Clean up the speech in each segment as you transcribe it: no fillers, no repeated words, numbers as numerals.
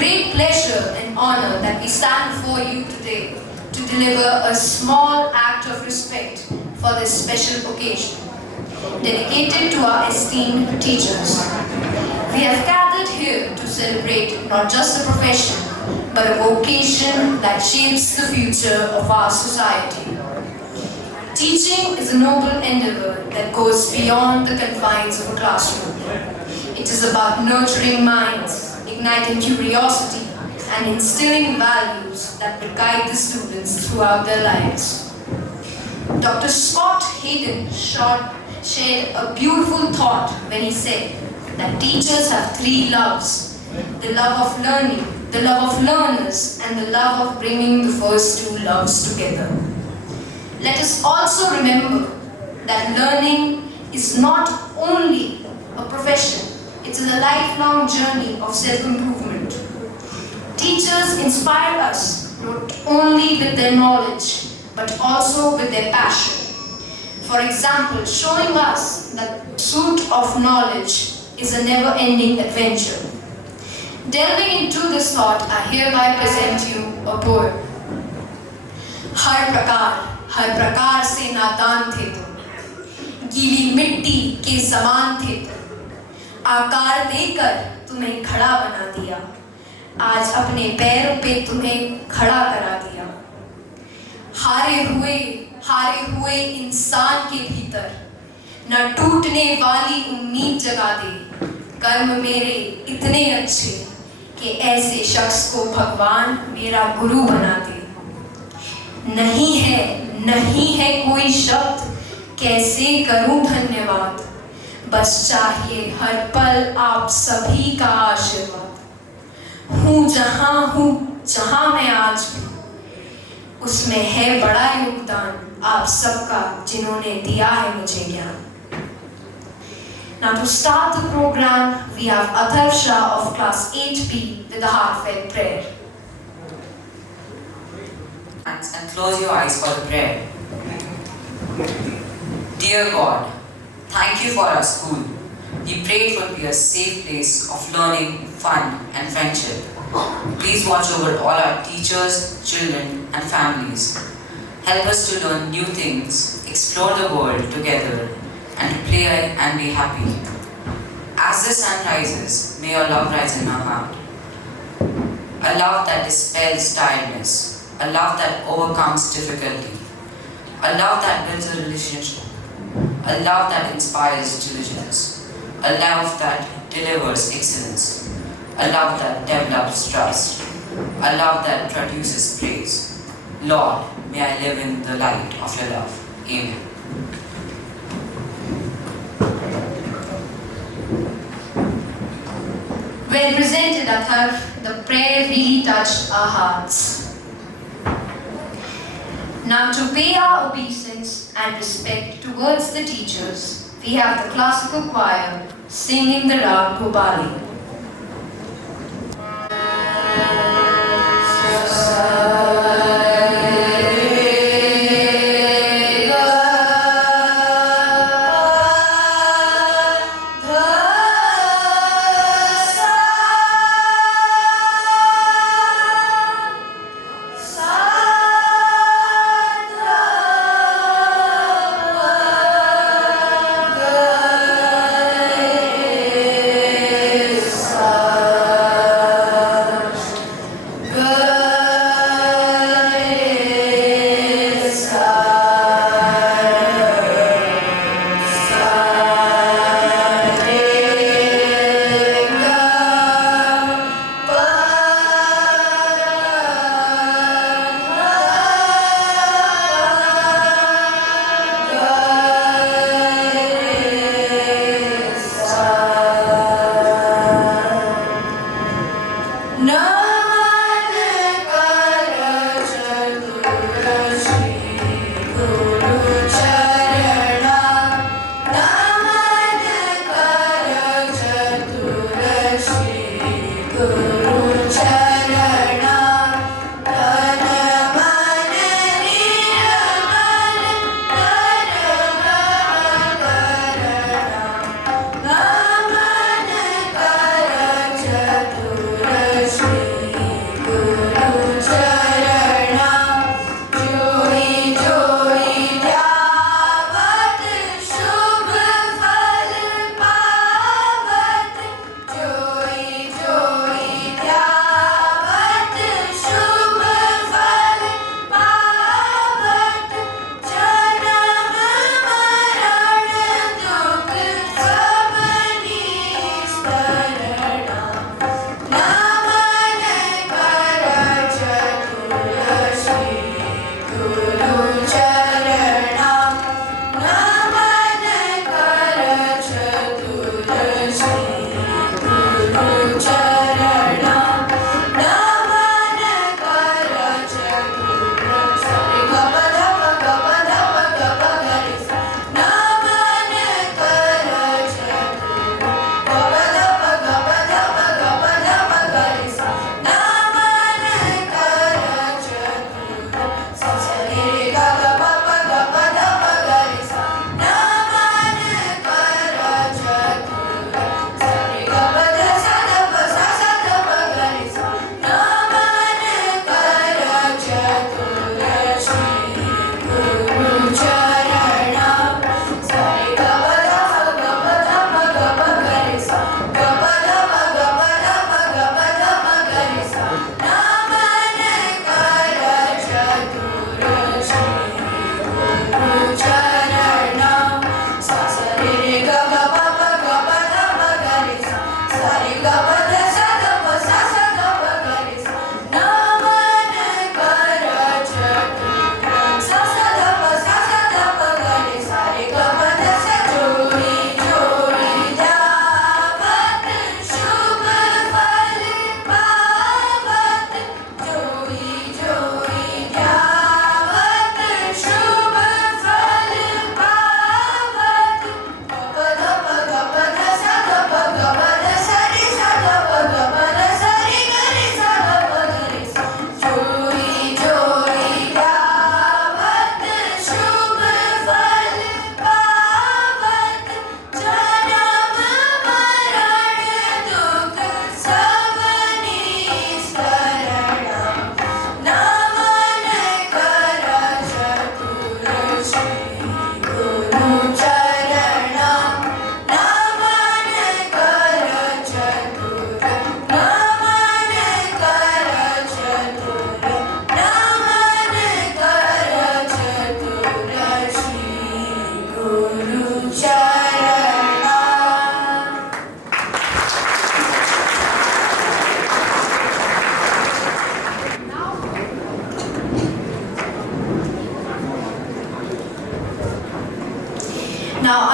great pleasure and honor that we stand before you today to deliver a small act of respect for this special occasion, dedicated to our esteemed teachers. We have gathered here to celebrate not just a profession, but a vocation that shapes the future of our society. Teaching is a noble endeavor that goes beyond the confines of a classroom. It is about nurturing minds, igniting curiosity, and instilling values that will guide the students throughout their lives. Dr. Scott Hayden shared a beautiful thought when he said that teachers have three loves: the love of learning, the love of learners, and the love of bringing the first two loves together. Let us also remember that learning is not only a profession, it is a lifelong journey of self-improvement. Teachers inspire us not only with their knowledge, but also with their passion. For example, showing us that the pursuit of knowledge is a never-ending adventure. Delving into this thought, I hereby present you a poem. हर प्रकार से नादान थे तुम, गीली मिट्टी के समान थे तुम, आकार देकर तुम्हें खड़ा बना दिया, आज अपने पैरों पे तुम्हें खड़ा करा दिया। हारे हुए इंसान के भीतर न टूटने वाली उम्मीद जगा दे, कर्म मेरे इतने अच्छे कि ऐसे शख्स को भगवान मेरा गुरु बना दे। नहीं है कोई शब्द, कैसे करूं धन्यवाद, बस चाहिए हर पल आप सभी का आशीर्वाद। हूँ जहां मैं आज भी, उसमें है बड़ा योगदान आप सबका जिन्होंने दिया है मुझे ज्ञान। Now to start the program, we have Athar Shah of class 8B with a heartfelt prayer. And close your eyes for the prayer. Dear God, thank you for our school. We pray it would be a safe place of learning, fun and friendship. Please watch over all our teachers, children and families. Help us to learn new things, explore the world together and to play and be happy. As the sun rises, may your love rise in our heart. A love that dispels tiredness. A love that overcomes difficulty. A love that builds a relationship. A love that inspires diligence. A love that delivers excellence. A love that develops trust. A love that produces praise. Lord, may I live in the light of your love. Amen. Well presented, Athar. The prayer really touched our hearts. Now to pay our obeisance and respect towards the teachers, we have the classical choir singing the Rag Bhubali.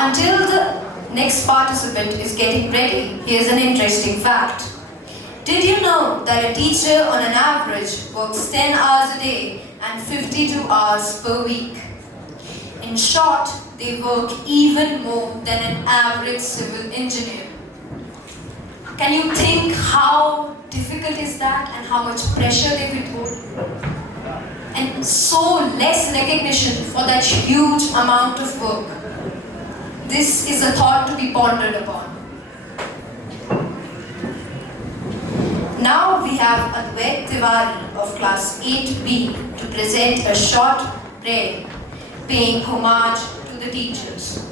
until the next participant is getting ready, here's an interesting fact. Did you know that a teacher on an average works 10 hours a day and 52 hours per week? In short, they work even more than an average civil engineer. Can you think how difficult is that and how much pressure they will put? And so less recognition for that huge amount of work. This is a thought to be pondered upon. Now we have Advait Tiwari of class 8B to present a short prayer paying homage to the teachers.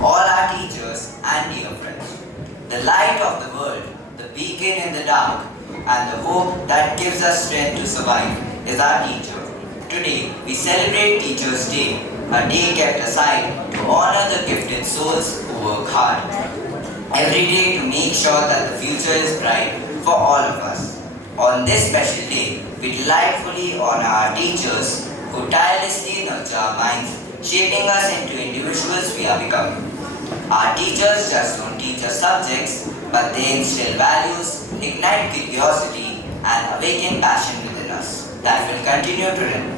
All our teachers and dear friends, the light of the world, the beacon in the dark, and the hope that gives us strength to survive is our teacher. Today, we celebrate Teachers' Day, a day kept aside to honor the gifted souls who work hard every day to make sure that the future is bright for all of us. On this special day, we delightfully honor our teachers who tirelessly nurture our minds, shaping us into individuals we are becoming. Our teachers just don't teach us subjects, but they instill values, ignite curiosity, and awaken passion within us that will continue to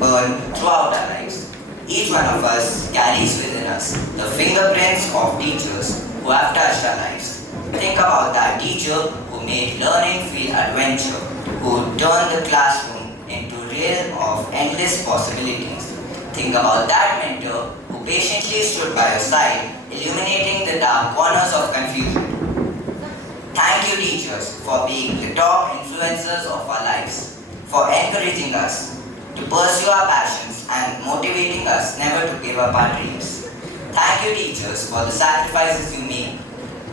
burn throughout our lives. Each one of us carries within us the fingerprints of teachers who have touched our lives. Think about that teacher who made learning feel adventure, who turned the classroom into a realm of endless possibilities. Think about that mentor who patiently stood by your side, illuminating the dark corners of confusion. Thank you, teachers, for being the top influencers of our lives, for encouraging us to pursue our passions and motivating us never to give up our dreams. Thank you, teachers, for the sacrifices you make,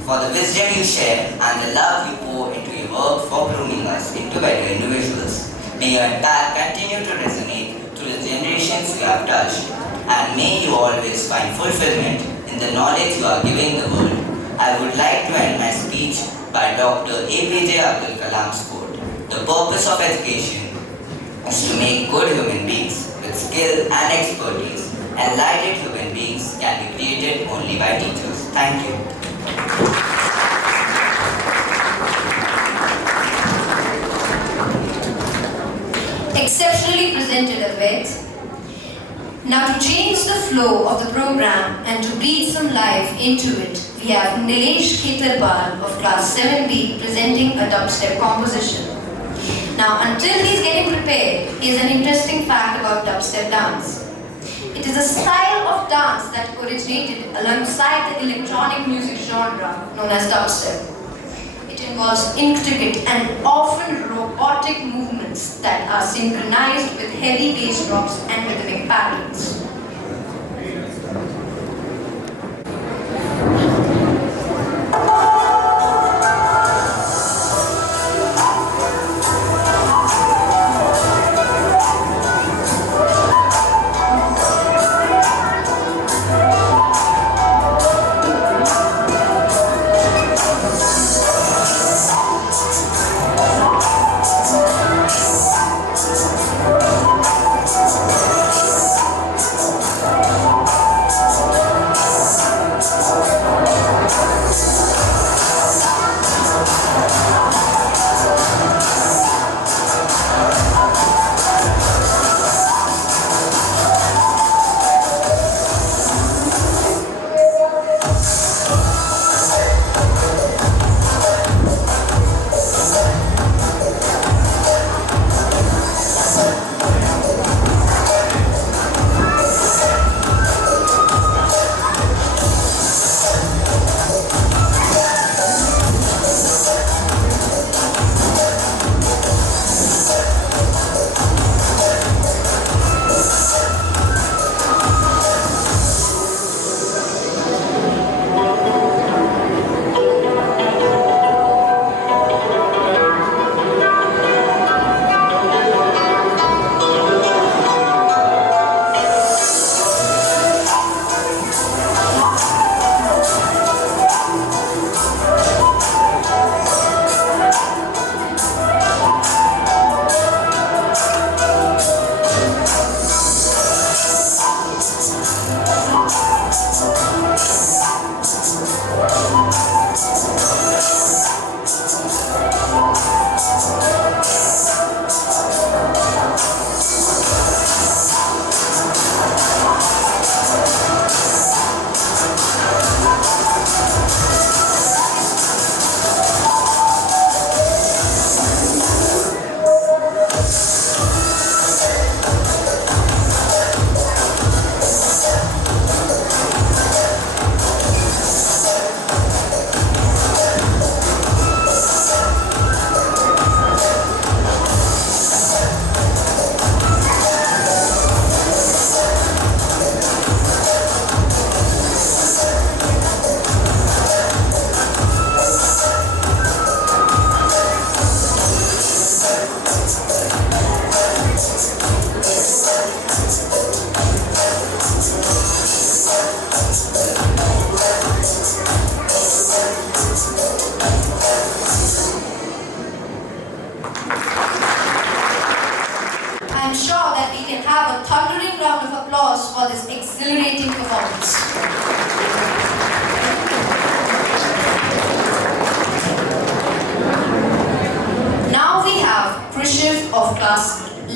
for the wisdom you share, and the love you pour into your work for grooming us into better individuals. May your impact continue to resonate through the generations you have touched, and may you always find fulfillment in the knowledge you are giving the world. I would like to end my speech by Dr. APJ Abdul Kalam's quote, "The purpose of education is to make good human beings with skill and expertise. Enlightened human beings can be created only by teachers." Thank you. Exceptionally presented, Advait. Now to change the flow of the program and to breathe some life into it, we have Nilesh Ketalpal of class 7B presenting a dubstep composition. Now until he's getting prepared, here's an interesting fact about dubstep dance. It is a style of dance that originated alongside the electronic music genre known as dubstep. It involves intricate and often robotic movements that are synchronized with heavy bass drops and rhythmic patterns.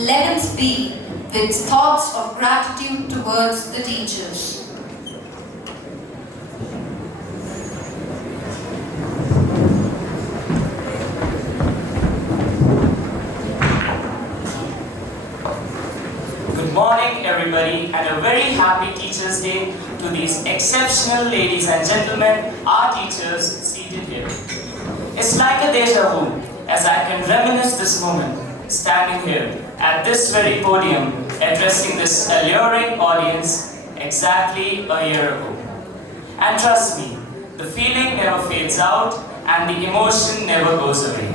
11th B with thoughts of gratitude towards the teachers. Good morning, everybody, and a very happy Teachers' Day to these exceptional ladies and gentlemen, our teachers seated here. It's like a deja vu as I can reminisce this moment, standing here at this very podium, addressing this alluring audience exactly a year ago. And trust me, the feeling never fades out and the emotion never goes away.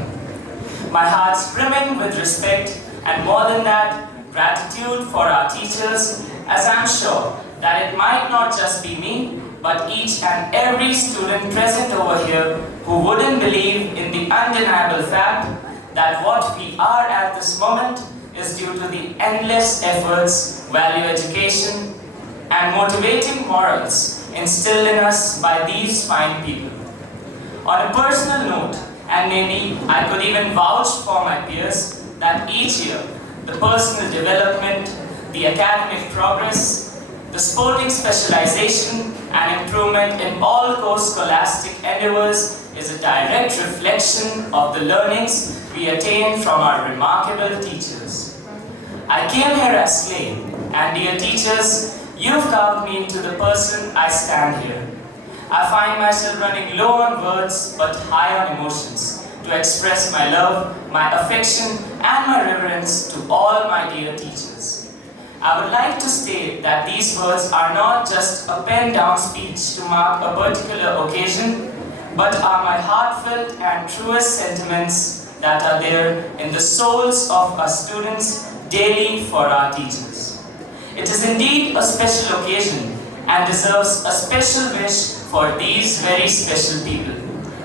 My heart's brimming with respect and more than that, gratitude for our teachers, as I'm sure that it might not just be me, but each and every student present over here who wouldn't believe in the undeniable fact that what we are at this moment is due to the endless efforts, value education, and motivating morals instilled in us by these fine people. On a personal note, and maybe I could even vouch for my peers, that each year, the personal development, the academic progress, the sporting specialization and improvement in all core scholastic endeavors is a direct reflection of the learnings we attain from our remarkable teachers. I came here as slave, and dear teachers, you've carved me into the person I stand here. I find myself running low on words but high on emotions to express my love, my affection, and my reverence to all my dear teachers. I would like to state that these words are not just a pen-down speech to mark a particular occasion, but are my heartfelt and truest sentiments that are there in the souls of our students daily for our teachers. It is indeed a special occasion and deserves a special wish for these very special people.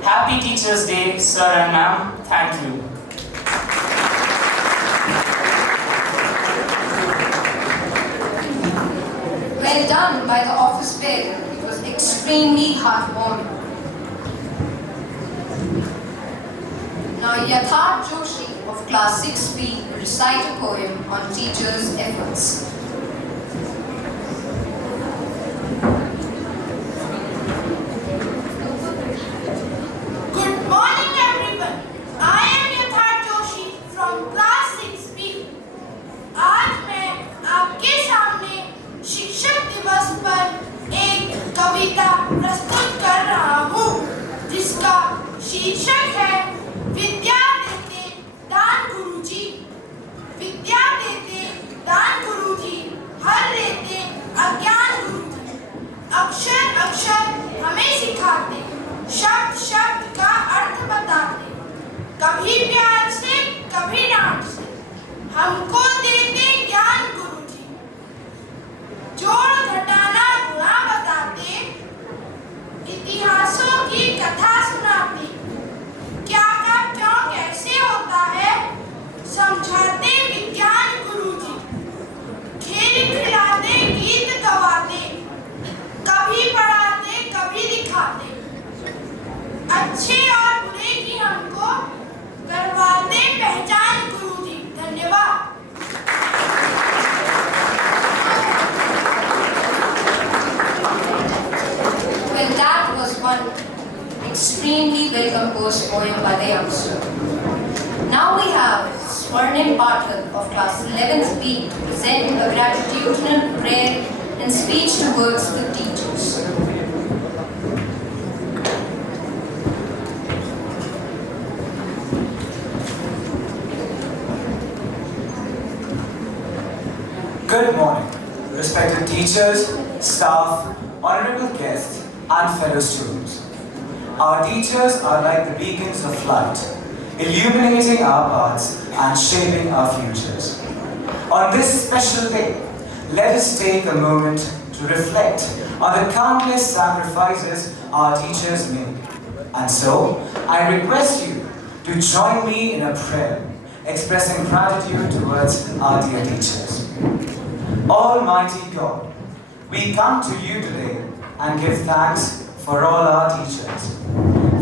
Happy Teachers' Day, Sir and Ma'am. Thank you. Well done by the office bearer. It was extremely heartwarming. Now Yatharth Joshi of class 6B will recite a poem on teachers' efforts. Good morning everyone. I am Yatharth Joshi from class 6B. आज मैं आपके सामने शिक्षक दिवस पर एक कविता प्रस्तुत कर रहा हूँ, जिसका शीर्षक है विद्या देते दान गुरुजी। विद्या देते दान गुरुजी, हर लेते अज्ञान गुरुजी। अक्षर अक्षर हमें सिखाते, शब्द शब्द का अर्थ बताते, कभी प्यार से कभी डांट से हमको देते ज्ञान गुरुजी। जोड़ घटाना गुणा बताते, इतिहासों की कथा सुनाते, क्या कब क्यों कैसे होता है समझाते विज्ञान गुरुजी। खेल खिलाते गीत गवाते, कभी पढ़ाते कभी दिखाते, अच्छे और बुरे की हमको करवाते पहचान गुरुजी। धन्यवाद। Well, that was one extremely well-composed poem by the youngster. Now we have Swarnim Pathak of class 11th B to present a gratitudinal prayer and speech towards the teachers. Good morning, respected teachers, staff, honorable guests, and fellow students. Our teachers are like the beacons of light, illuminating our paths and shaping our futures. On this special day, let us take a moment to reflect on the countless sacrifices our teachers made. And so, I request you to join me in a prayer expressing gratitude towards our dear teachers. Almighty God, we come to you today and give thanks for all our teachers.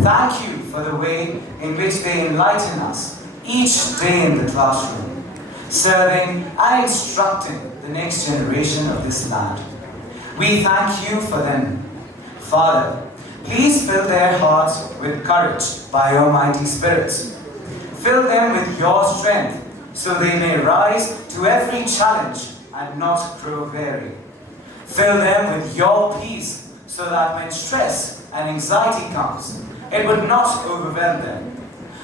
Thank you for the way in which they enlighten us each day in the classroom. serving and instructing the next generation of this land. We thank you for them. Father, please fill their hearts with courage by your mighty spirits. Fill them with your strength so they may rise to every challenge and not grow weary. Fill them with your peace so that when stress and anxiety comes, it would not overwhelm them.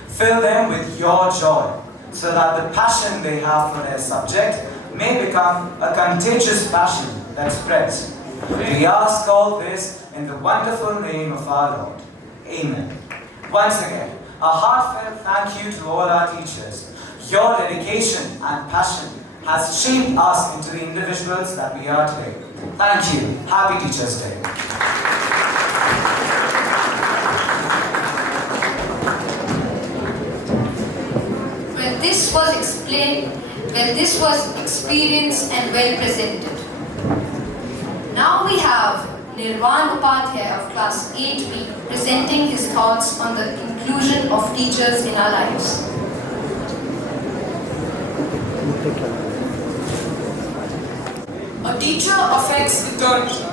Fill them with your joy so that the passion they have for their subject may become a contagious passion that spreads. We ask all this in the wonderful name of our Lord. Amen. Once again, a heartfelt thank you to all our teachers. Your dedication and passion has shaped us into the individuals that we are today. Thank you. Happy Teachers' Day. This was experienced and well presented. Now we have Nirvan Upadhyay of class 8B presenting his thoughts on the inclusion of teachers in our lives. A teacher affects eternity.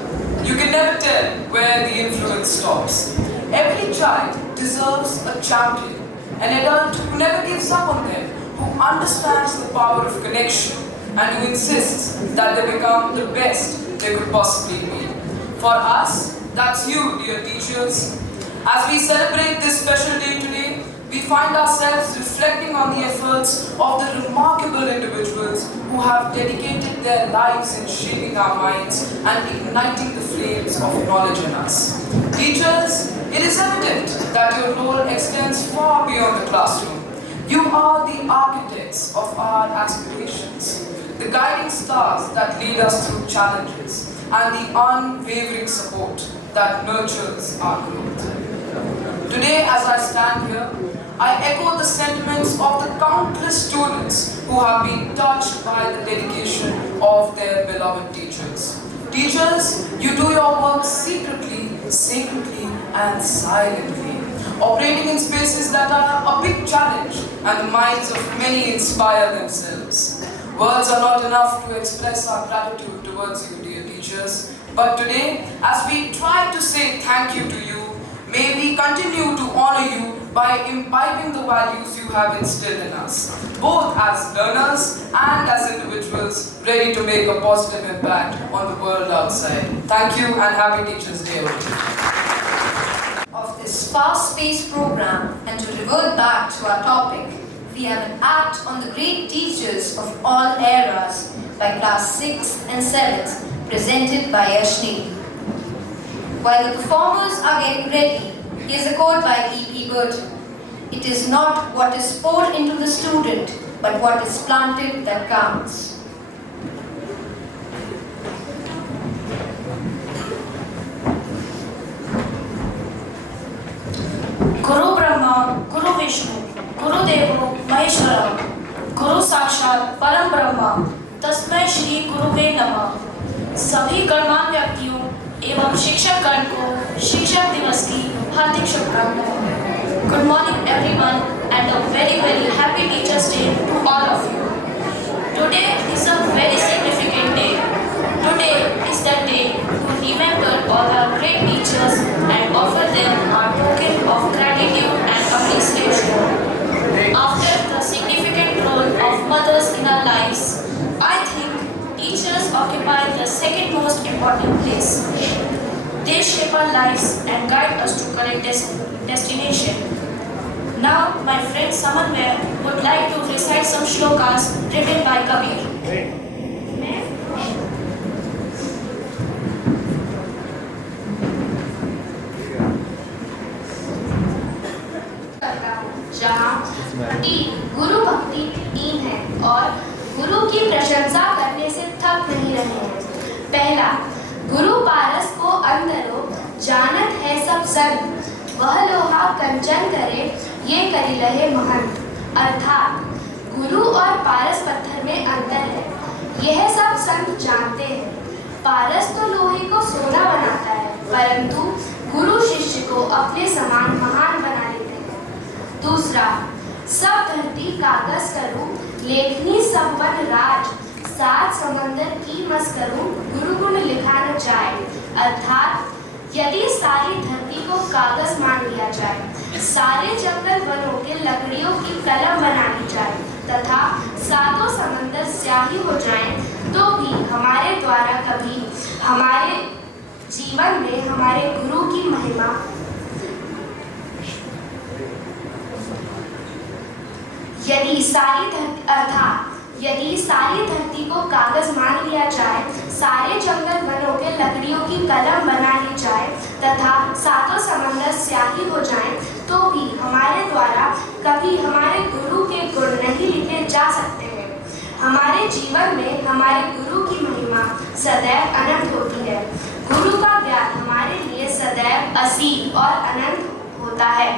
You can never tell where the influence stops. Every child deserves a champion, an adult who never gives up on them, who understands the power of connection and who insists that they become the best they could possibly be. For us, that's you, dear teachers. As we celebrate this special day today, we find ourselves reflecting on the efforts of the remarkable individuals who have dedicated their lives in shaping our minds and igniting the flames of knowledge in us. Teachers, it is evident that your role extends far beyond the classroom. You are the architects of our aspirations, the guiding stars that lead us through challenges, and the unwavering support that nurtures our growth. Today, as I stand here, I echo the sentiments of the countless students who have been touched by the dedication of their beloved teachers. Teachers, you do your work secretly, sacredly, and silently, operating in spaces that are a big challenge, and the minds of many inspire themselves. Words are not enough to express our gratitude towards you, dear teachers. But today, as we try to say thank you to you, may we continue to honor you by imbibing the values you have instilled in us, both as learners and as individuals ready to make a positive impact on the world outside. Thank you and happy Teachers' Day. Of this fast-paced program, and to revert back to our topic, we have an act on the great teachers of all eras by class 6th and 7th, presented by Yashni. While the performers are getting ready, here's a quote by E.P. Burton. It is not what is poured into the student, but what is planted that counts. Guru Brahma, Guru Vishnu, Guru Devo Maheshwara, Guru Sakshat Param Brahma, तस्मै श्री गुरुवे नमः। सभी गणमान्य व्यक्तियों एवं शिक्षकगण को शिक्षक दिवस की हार्दिक शुभकामनाएं। Good morning everyone and a very happy Teachers' Day to all of you. Today is a very significant day. Today is the day to remember all our great teachers and offer them our token of gratitude and appreciation. After the significant role of mothers in our lives, I think teachers occupy the second most important place. They shape our lives and guide us to correct destination. Now, my friend Samanvay would like to recite some shlokas written by Kabir. जहाँ गुरु भक्ति team है और गुरु की प्रशंसा करने से थक नहीं रहे हैं। पहला, गुरु पारस को अंदरो जानत है सब संत, वह लोहा कंचन करे ये करी रहे महंत। अर्थात गुरु और पारस पत्थर में अंतर है, यह सब संत जानते हैं। पारस तो लोहे को सोना बनाता है, परंतु गुरु शिष्य को अपने समान महान बना लेते हैं। दूसरा, सब धरती कागज करूं लेखनी संपन्न राज, सात समंदर की मस करूं, गुरु गुण लिखा न जाए। अर्थात यदि सारी धरती को कागज मान लिया जाए, सारे जंगल वनों के लकड़ियों की कलम बना ली जाए तथा सातों समंदर स्याही हो जाएं, तो भी हमारे द्वारा कभी हमारे जीवन में हमारे गुरु की महिमा यदि सारी धरती को कागज मान लिया जाए, सारे जंगल वनों के लकड़ियों की कलम बना ली जाए तथा सातों समंदर स्याही हो जाएं, तो भी हमारे द्वारा कभी हमारे गुरु के गुण नहीं लिखे जा सकते हैं। हमारे जीवन में हमारे गुरु की महिमा सदैव अनंत होती है। गुरु का ज्ञान हमारे लिए सदैव असीम और अनंत होता है।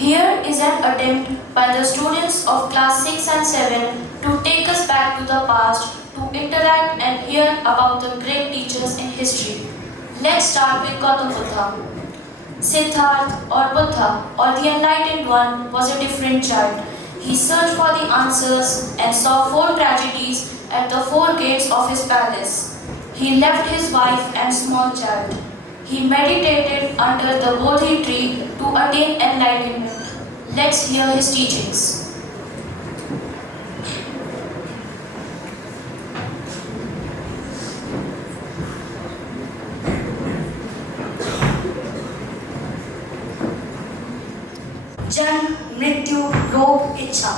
Here is an attempt by the students of class 6 and 7 to take us back to the past to interact and hear about the great teachers in history. Let's start with Gautam Buddha. Siddhartha or Buddha or the enlightened one was a different child. He searched for the answers and saw 4 tragedies at the 4 gates of his palace. He left his wife and small child. He meditated under the Bodhi tree to attain enlightenment. Let's hear his teachings. जन्म, मृत्यु, रोग, इच्छा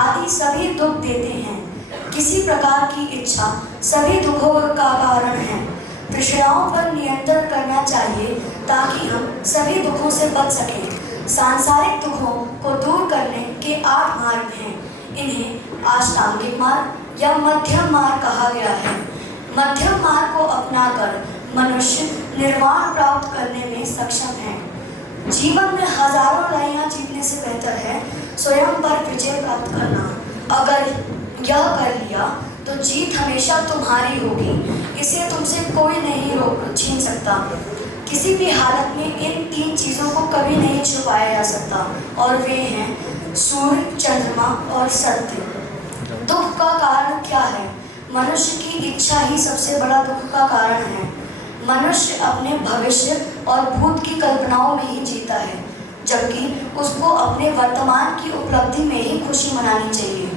आदि सभी दुख देते हैं। किसी प्रकार की इच्छा सभी दुखों का कारण है। तृष्णाओं पर नियंत्रण करना चाहिए ताकि हम सभी दुखों से बच सकें। सांसारिक दुखों को दूर करने के 8 मार्ग हैं। इन्हें अष्टांगिक मार्ग या मध्यम मार्ग कहा गया है। मध्यम मार्ग को अपनाकर मनुष्य निर्वाण प्राप्त करने में सक्षम है। जीवन में हजारों लड़ाइयाँ जीतने से बेहतर है स्वयं पर विजय प्राप्त करना। अगर यह कर लिया तो जीत हमेशा तुम्हारी होगी। इसे तुमसे कोई नहीं रोक छीन सकता। किसी भी हालत में इन 3 चीज़ों को कभी नहीं छुपाया जा सकता और वे हैं सूर्य, चंद्रमा और सत्य। दुख का कारण क्या है? मनुष्य की इच्छा ही सबसे बड़ा दुख का कारण है। मनुष्य अपने भविष्य और भूत की कल्पनाओं में ही जीता है, जबकि उसको अपने वर्तमान की उपलब्धि में ही खुशी मनानी चाहिए।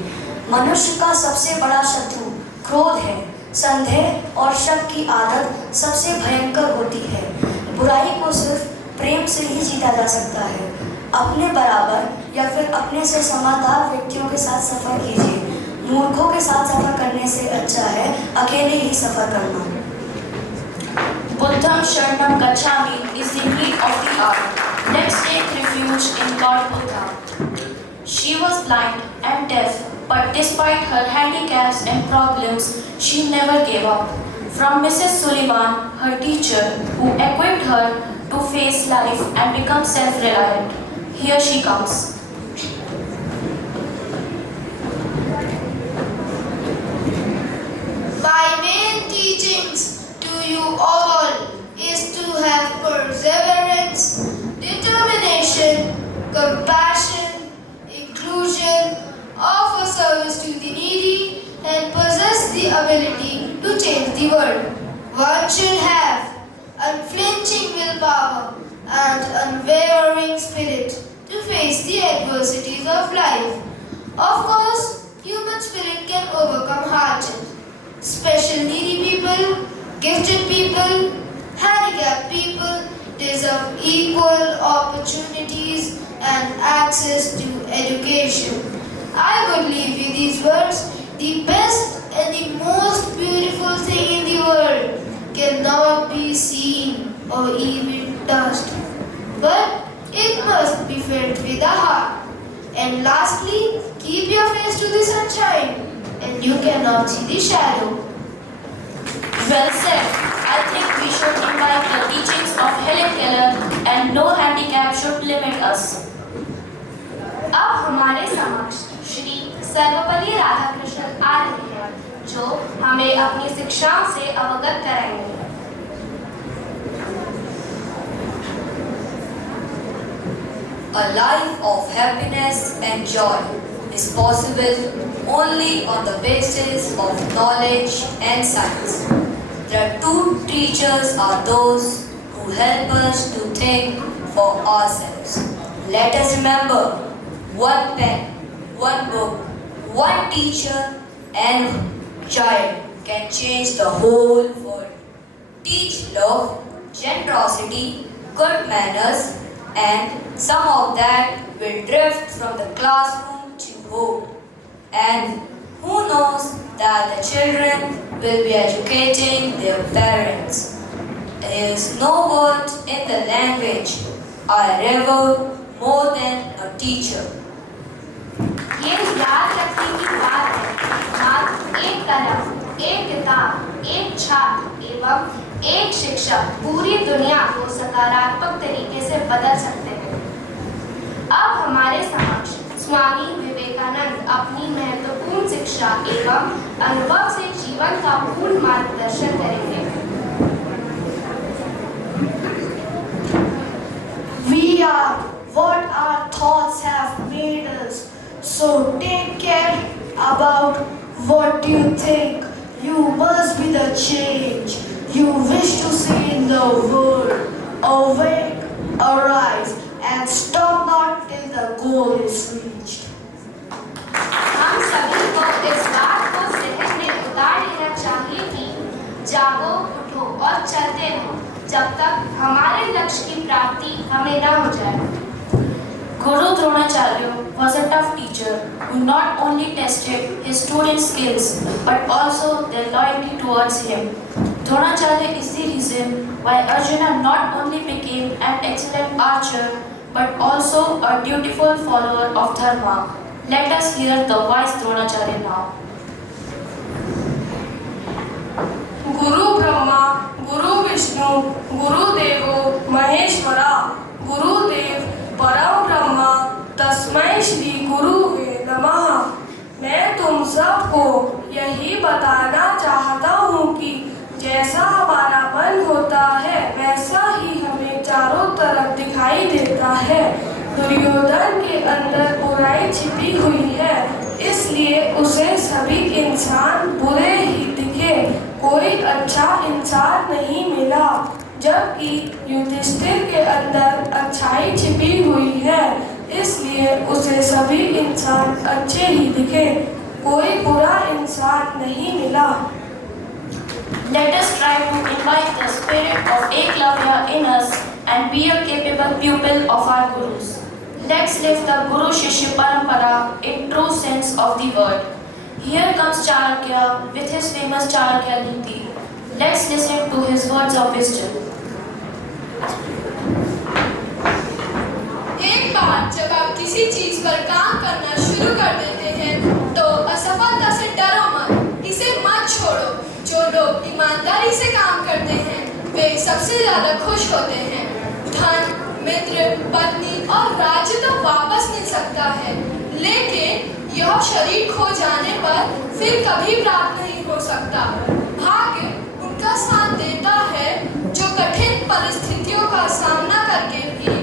मनुष्य का सबसे बड़ा शत्रु क्रोध है। संदेह और शक की आदत सबसे भयंकर होती है। बुराई को सिर्फ प्रेम से ही जीता जा सकता है। अपने बराबर या फिर अपने से समझदार व्यक्तियों के साथ सफर कीजिए। मूर्खों के साथ सफर करने से अच्छा है अकेले ही सफर करना। Buddham Sharanam Gacchami is the need of the hour. Let's take refuge in Lord Buddha. She was blind and deaf, but despite her handicaps and problems, she never gave up. From Mrs. Sullivan, her teacher, who equipped her to face life and become self-reliant. Here she comes. My main teachings to you all is to have perseverance, determination, compassion, inclusion, offer service to the needy, and possess the ability to change the world. One should have unflinching willpower and unwavering spirit to face the adversities of life. Of course, human spirit can overcome hardship. Special needy people, gifted people, handicapped people deserve equal opportunities and access to education. I would leave you these words. The best and the most beautiful thing in the world cannot be seen or even touched, but it must be felt with the heart. And lastly, keep your face to the sunshine, and you cannot see the shadow. Well said. I think we should invite the teachings of Helen Keller and no handicap should limit us. अब हमारे समक्ष श्री सर्वपल्ली राधाकृष्णन आ रहे हैं, जो हमें अपनी शिक्षाओं से अवगत कराएंगे। A life of happiness and joy is possible only on the basis of knowledge and science. The true teachers are those who help us to think for ourselves. Let us remember, one pen, one book, one teacher and child can change the whole world. Teach love, generosity, good manners, and some of that will drift from the classroom to home. And who knows that the children will be educating their parents. There is no word in the language I revere more than a teacher. ये याद रखने की बात है, मात्र एक कलम, एक किताब, एक छात्र एवं एक शिक्षक पूरी दुनिया को सकारात्मक तरीके से बदल सकते हैं। अब हमारे समक्ष स्वामी विवेकानंद अपनी महत्वपूर्ण शिक्षा एवं अनुभव से जीवन का पूर्ण मार्गदर्शन करेंगे। We are what our thoughts have made us. So take care about what you think. You must be the change you wish to see in the world. Awake, arise, and stop not till the goal is reached. हम सभी को इस बात को जहन में उतार लेना चाहिए कि जागो, उठो और चलते रहो जब तक हमारे लक्ष्य की प्राप्ति हमें न हो जाए। Guru Dronacharya was a tough teacher who not only tested his students' skills but also their loyalty towards him. Dronacharya is the reason why Arjuna not only became an excellent archer but also a dutiful follower of Dharma. Let us hear the wise Dronacharya now. गुरु ब्रह्मा, गुरु विष्णु, गुरु देवो महेश्वरा, गुरुदेव परम ब्रह्मा, तस्मै श्री गुरुवे नमः। मैं तुम सबको यही बताना चाहता हूँ कि जैसा हमारा मन होता है वैसा ही हमें चारों तरफ दिखाई देता है। दुर्योधन के अंदर बुराई छिपी हुई है, इसलिए उसे सभी इंसान बुरे ही दिखे, कोई अच्छा इंसान नहीं मिला। जबकि युधिष्ठिर के अंदर अच्छाई छिपी हुई है, इसलिए उसे सभी इंसान अच्छे ही दिखे, कोई बुरा इंसान नहीं मिला। Let us try to invite the spirit of Eklavya in us and be a capable pupil of our gurus. Let's live the Guru Shishya Parampara in true sense of the word. Here comes Chanakya with his famous Chanakya Niti. Let's listen to his words of wisdom. एक बार जब आप किसी चीज पर काम करना शुरू कर देते हैं तो असफलता से डरो मत, इसे मत छोड़ो। जो लोग ईमानदारी से काम करते हैं वे सबसे ज्यादा खुश होते हैं। धन, मित्र, पत्नी और राज्य तो वापस मिल सकता है, लेकिन यह शरीर खो जाने पर फिर कभी प्राप्त नहीं हो सकता। भाग्य उनका साथ देता है जो कठिन परिस्थितियों का सामना करके भी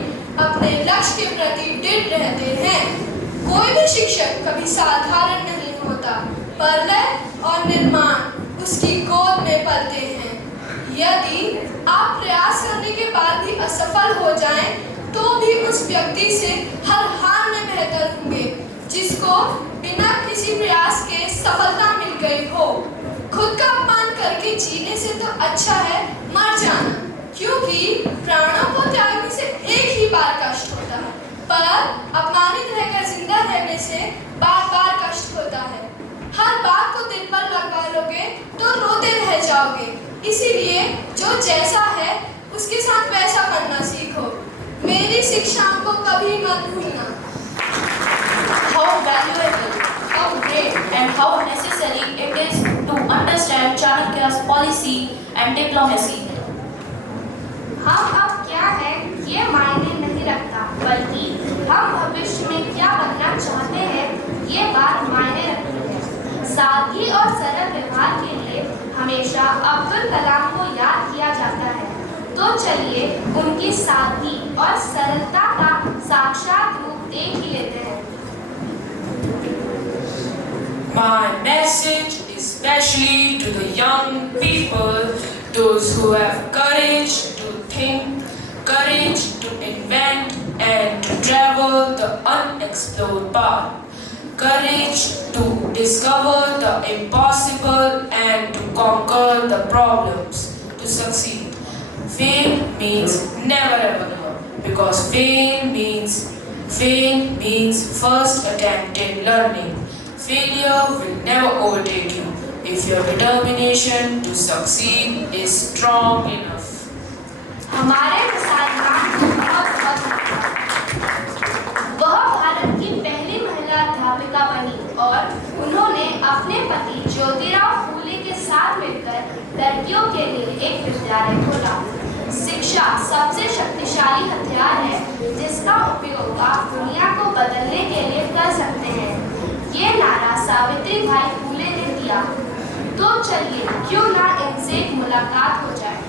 अपने लक्ष्य के प्रति दृढ़ रहते हैं। कोई भी शिक्षक कभी साधारण नहीं होता, प्रलय और निर्माण उसकी गोद में पलते हैं। यदि आप प्रयास करने के बाद भी असफल हो जाएं, तो भी उस व्यक्ति से हर हाल में बेहतर होंगे जिसको बिना किसी प्रयास के सफलता मिल गई हो। खुद का अपमान करके जीने से तो अच्छा है मर जाना, क्योंकि प्राणों को त्यागने से एक ही बार कष्ट होता है, पर अपमानित रहकर जिंदा रहने से बार बार कष्ट होता है। हर बात को दिल पर लगवा लोगे तो रोते रह जाओगे, इसीलिए जो जैसा है उसके साथ वैसा करना सीखो। मेरी शिक्षाओं को कभी मत भूलना। How valuable, how great and how necessary it is to understand Chanakya's policy and diplomacy. हम अब क्या हैं ये मायने नहीं रखता, बल्कि हम भविष्य में क्या बनना चाहते हैं ये बात मायने रखती है। सादगी और सरल व्यवहार के लिए हमेशा अब्दुल कलाम को याद किया जाता है, तो चलिए उनकी सादगी और सरलता का साक्षात रूप देख ही लेते हैं। My message is especially to the young people, those who have courage to think, courage to invent and to travel the unexplored path, courage to discover the impossible and to conquer the problems, to succeed. Fail means never ever give up, because fail means first attempt in learning. Failure will never overtake you if your determination to succeed is strong enough. हमारे मिसालमान को बहुत बहुत वह भारत की पहली महिला अध्यापिका बनी और उन्होंने अपने पति ज्योतिराव फूले के साथ मिलकर लड़कियों के लिए एक विद्यालय खोला। शिक्षा सबसे शक्तिशाली हथियार है जिसका उपयोग आप दुनिया को बदलने के लिए कर सकते हैं। ये नारा सावित्री भाई फूले ने दिया। तो चलिए क्यों ना इनसे एक मुलाकात हो जाए।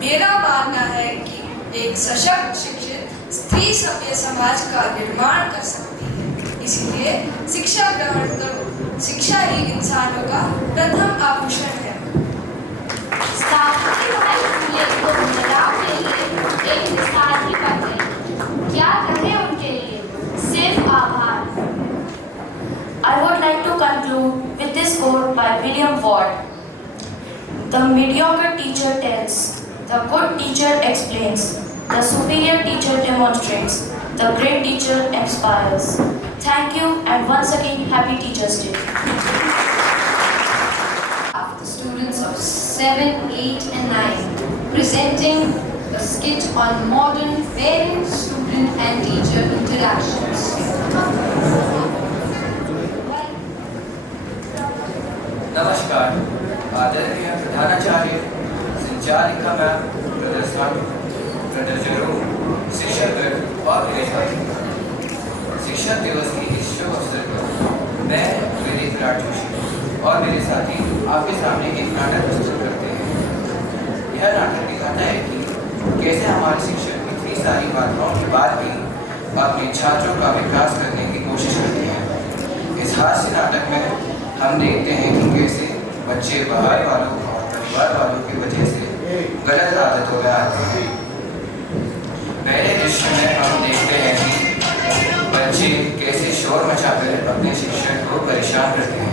मेरा मानना है कि एक सशक्त शिक्षित स्त्री सभ्य समाज का निर्माण कर सकती है, इसलिए शिक्षा ग्रहण करो। शिक्षा ही इंसानों का प्रथम आभूषण है। सावित्री भाई फूले को महिलाओं के लिए एक मिसाल ही बन गई। क्या कहें उनके लिए, सिर्फ आभार। I would like to conclude with this quote by William Ward. The mediocre teacher tells, the good teacher explains, the superior teacher demonstrates, the great teacher inspires. Thank you and once again Happy Teachers Day. The students of 7, 8 and 9 presenting a skit on modern parent, student and teacher interactions. नमस्कार, आदरणीय प्रधानाचार्य, संचालिका ma'am, प्रदर्शकों, शिक्षकगण और मेरे साथी। शिक्षक दिवस के इस शुभ अवसर पर मैं विवेक राज जोशी और मेरे साथी आपके सामने एक नाटक प्रस्तुत करते हैं। यह नाटक दिखाता है कि कैसे हमारे शिक्षक इतनी सारी बाधाओं के बाद भी अपने छात्रों का विकास करने की कोशिश करते हैं। इस हास्य नाटक में हम देखते हैं कि कैसे बच्चे बाहर वालों और परिवार वालों की वजह से गलत आदतों में आते हैं। पहले दृश्य में हम देखते हैं कि बच्चे कैसे शोर मचाकर अपने शिक्षक को परेशान करते हैं।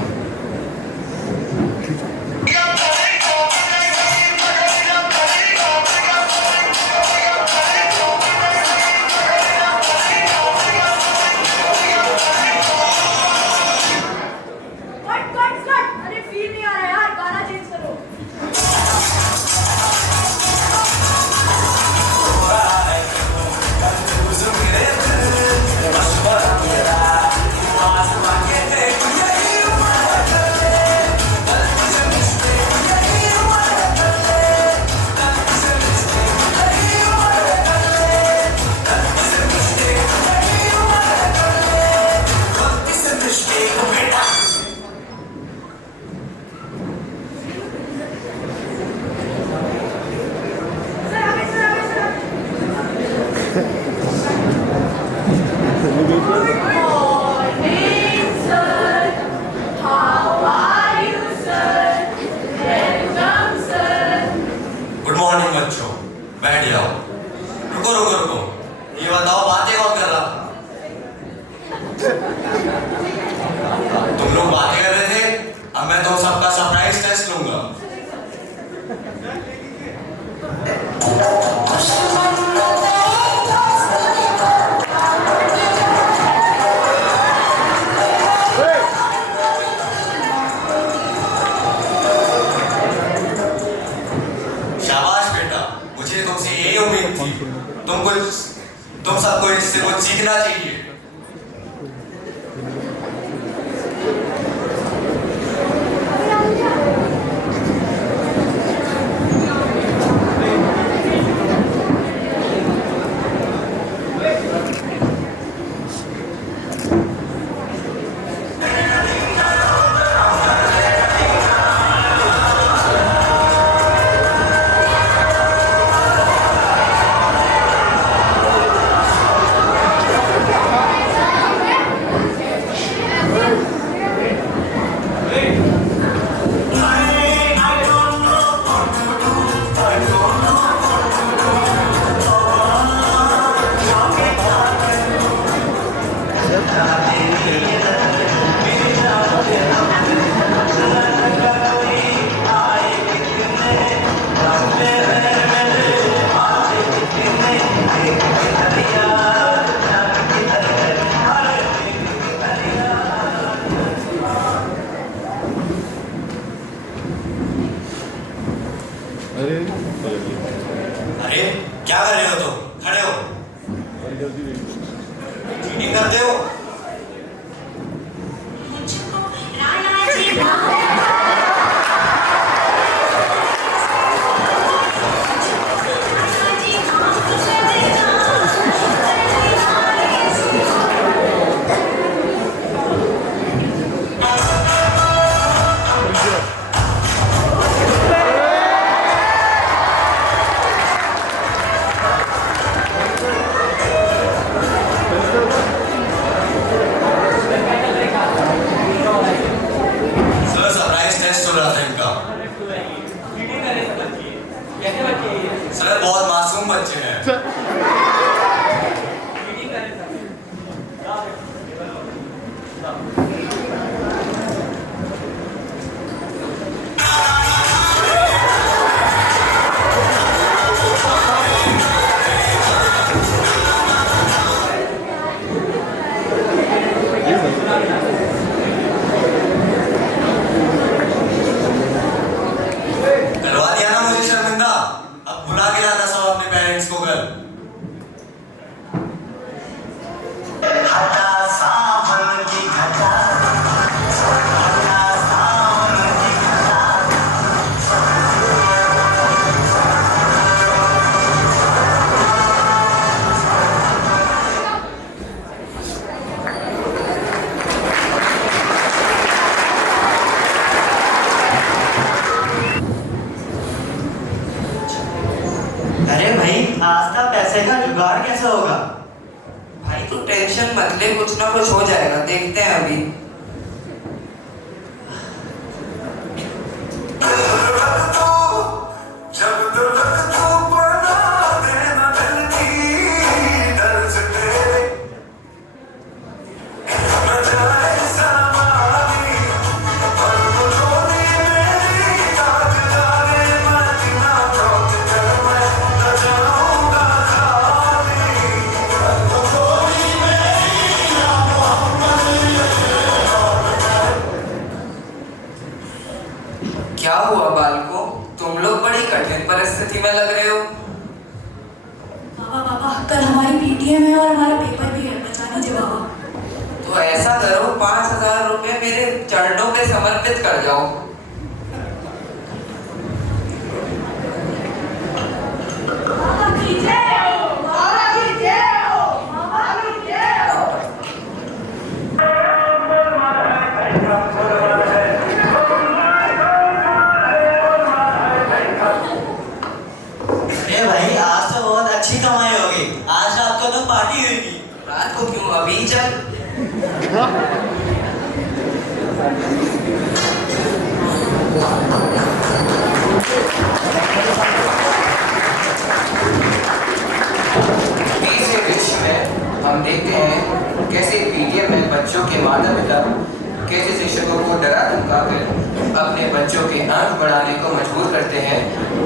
तुम सबको इससे कुछ सीखना चाहिए। अरे क्या कर रहे हो तुम? खड़े हो। चीटिंग करते हो? सर सरप्राइज टेस्ट हो रहा था इनका। सर बहुत मासूम बच्चे हैं। करवा दिया ना मुझे शर्मिंदा। अब बुला के लाना सब अपने पेरेंट्स को घर। अरे भाई आज का पैसे का जुगाड़ कैसे होगा? भाई तू टेंशन मत ले, कुछ ना कुछ हो जाएगा, देखते हैं अभी। क्या हुआ बालको, तुम लोग बड़ी कठिन परिस्थिति में लग रहे हो। बाबा कल हमारी पीटीएम है और हमारा पेपर भी है, बचा दीजिए बाबा। तो ऐसा करो, 5,000 रुपए मेरे चरणों पे समर्पित कर जाओ। अरे भाई आज तो बहुत अच्छी कमाई होगी। आज रात को तो पार्टी होगी। रात को क्यों, अभी चल। तीसरे दृश्य में हम देखते हैं कैसे पीटीएम में बच्चों के माता पिता कैसे शिक्षकों को डरा धमका कर अपने बच्चों के अंक बढ़ाने को मजबूर करते हैं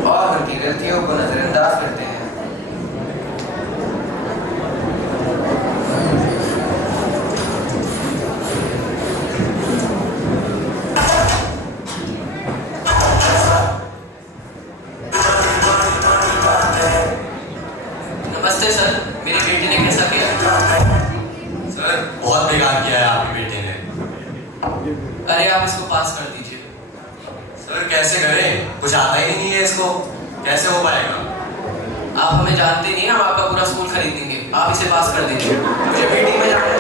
और उनकी गलतियों को नजरअंदाज करते हैं। नमस्ते सर, मेरी बेटी ने कैसा किया? सर बहुत बेकार किया है आपकी बेटे ने। अरे आप इसको पास कर दीजिए। सर कैसे करें, कुछ आता ही नहीं है इसको, कैसे हो पाएगा? आप हमें जानते नहीं, हम आपका पूरा स्कूल खरीद देंगे, आप इसे पास कर दीजिए। मुझे मीटिंग में जाना है।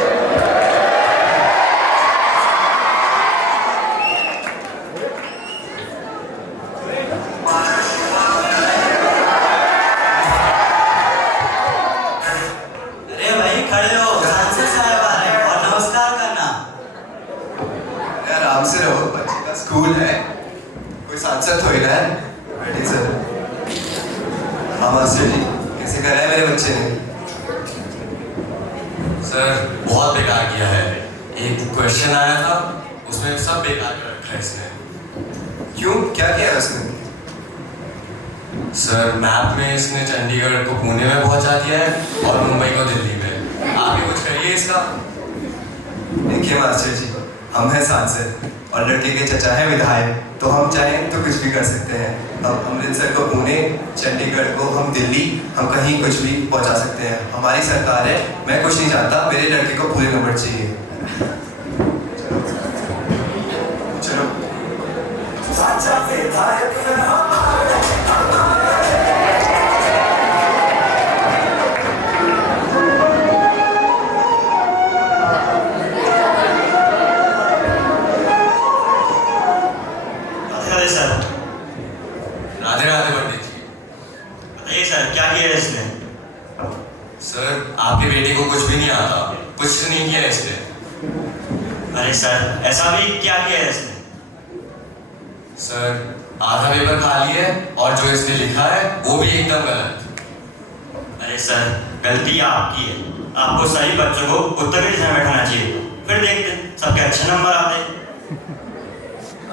अरे भाई खड़े हो, सांसद साहब आ रहे हैं और नमस्कार करना। यार आराम से रहो, बच्चे का स्कूल है, कोई सांसद थोड़ी ना है। बैठिए सर। हाँ मास्टर जी, कैसे करा है मेरे बच्चे ने? सर बहुत बेकार किया है। एक क्वेश्चन आया था, उसमें सब बेकार कर रखा है इसने। क्यों, क्या किया उसने? सर मैप में इसने चंडीगढ़ को पुणे में पहुंचा दिया है और मुंबई को दिल्ली में। आप भी कुछ करिए इसका। देखिए मास्टर जी, हम हैं सांसद, और लड़के के चचा है विधायक, तो हम चाहें तो कुछ भी कर सकते हैं। हम अमृतसर को पुणे, चंडीगढ़ को हम दिल्ली, हम कहीं कुछ भी पहुंचा सकते हैं। हमारी सरकार है, मैं कुछ नहीं चाहता, मेरे लड़के को पूरे नंबर चाहिए। चलो राधे राधे पंडित जी। बताइए सर, क्या किया है इसने? सर आपके बेटे को कुछ भी नहीं आता, कुछ नहीं किया इसने। अरे सर, ऐसा भी क्या किया है इसने? सर आधा पेपर खाली है और जो इसने लिखा है वो भी एकदम गलत। अरे सर, गलती आपकी है। आपको सही बच्चों को उत्तर की दिशा में बैठाना चाहिए, फिर देखते सबके अच्छे नंबर आते।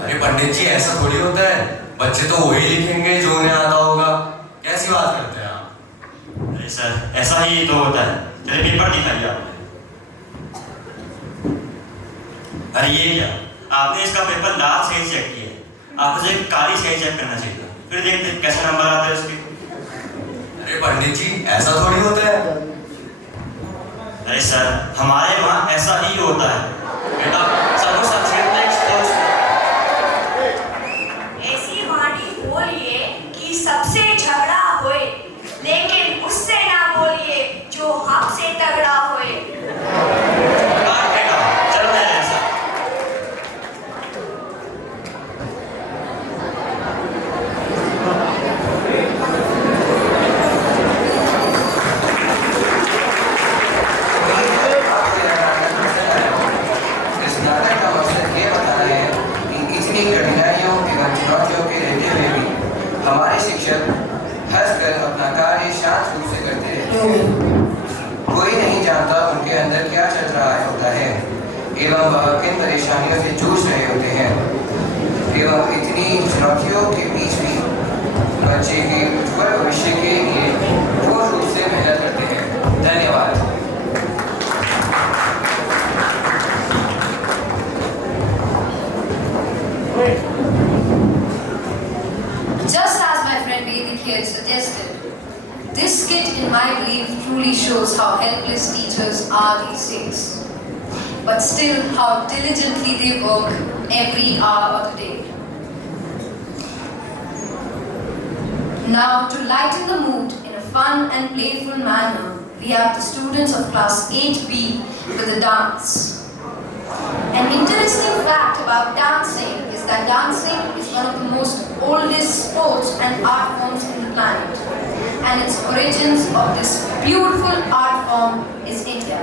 अरे पंडित जी ऐसा थोड़ी होता है, बच्चे तो वही लिखेंगे जो उन्हें आता होगा। कैसी बात करते हैं आप? अरे सर, ऐसा ही तो होता है। चलिए पेपर दिखाइए आपने। अरे ये क्या, आपने इसका पेपर लाल सही चेक किया, आपको इसे काली सही चेक करना चाहिए, फिर देखते कैसे नंबर आते हैं उसके। अरे पंडित जी ऐसा थोड़ी होता है। अरे सर, हमारे वहाँ ऐसा ही होता है। बेटा सब संस्कृत में ऐसी वाणी बोलिए कि सबसे झगड़ा होए, लेकिन उससे ना बोलिए जो हमसे तगड़ा होए। चलो मैं ऐसा। इस नाटक का मकसद ये बताना है कि इतनी कठिनाइयों एवं चुनौतियों के रहते हुए भी हमारे शिक्षक हंसकर अपना कार्य शांत रूप से करते रहते हैं। कोई नहीं जानता उनके अंदर क्या चल रहा होता है एवं वह किन परेशानियों से जूझ रहे होते हैं, एवं इतनी चुनौतियों के बीच भी बच्चे के उज्ज्वल भविष्य के लिए ठोस रूप से मेहनत करते हैं। धन्यवाद। Just as my friend Vediki had suggested, this skit in my belief truly shows how helpless teachers are these days, but still how diligently they work every hour of the day. Now, to lighten the mood in a fun and playful manner, we have the students of class 8B with a dance. An interesting fact about dancing is that dancing is one of the most oldest sports and art forms in the planet, and its origins of this beautiful art form is India.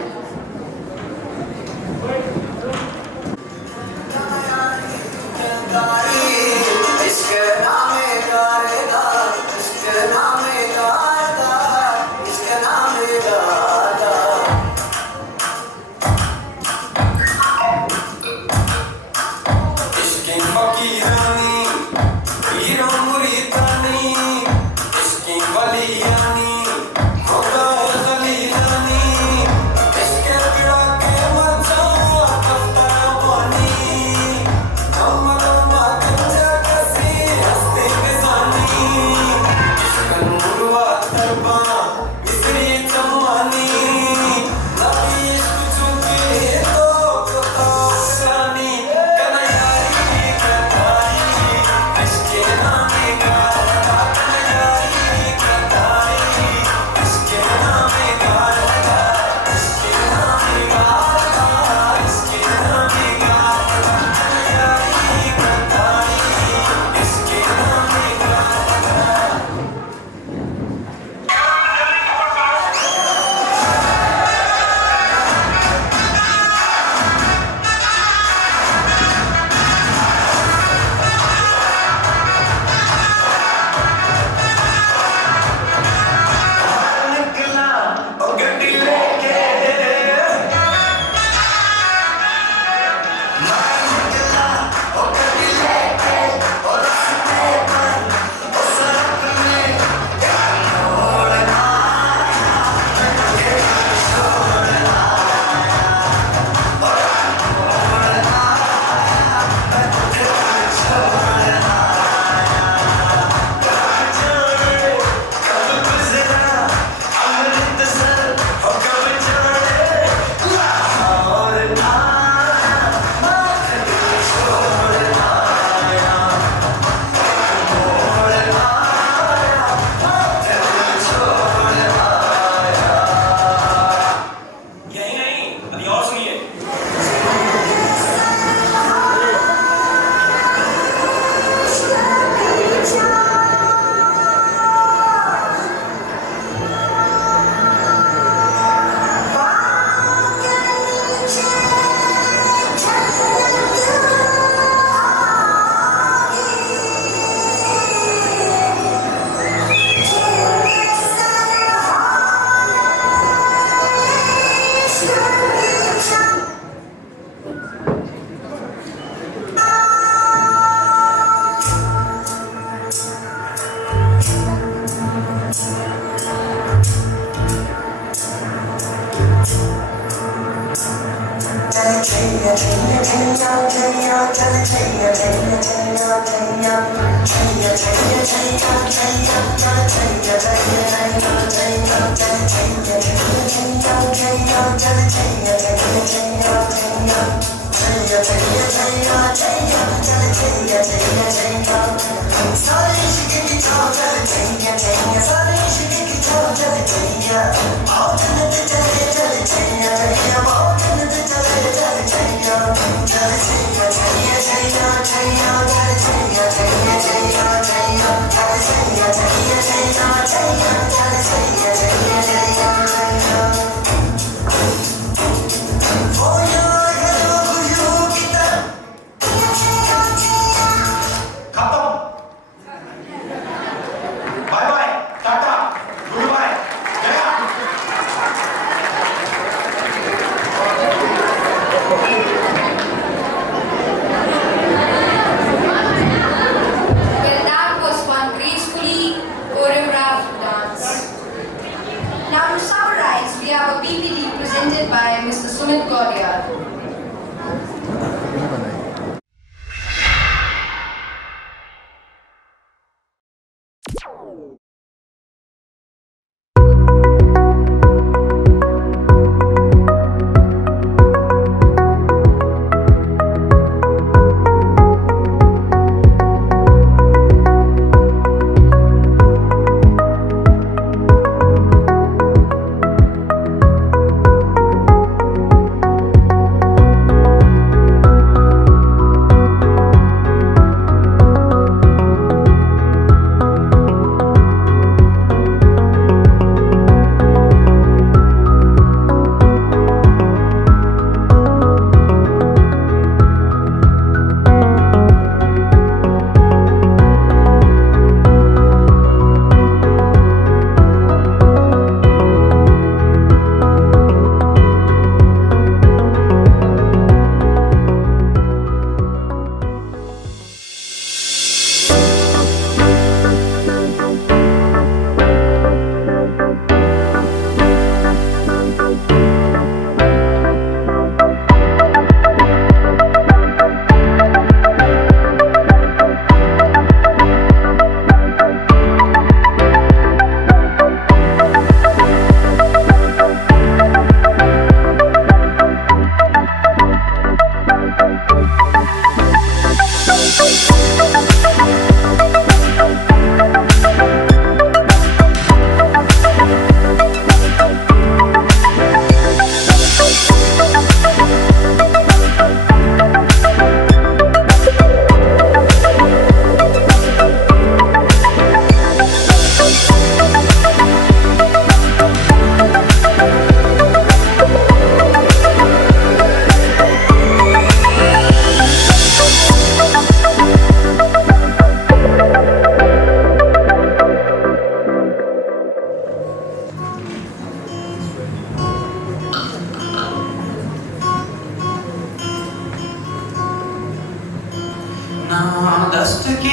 दस्त की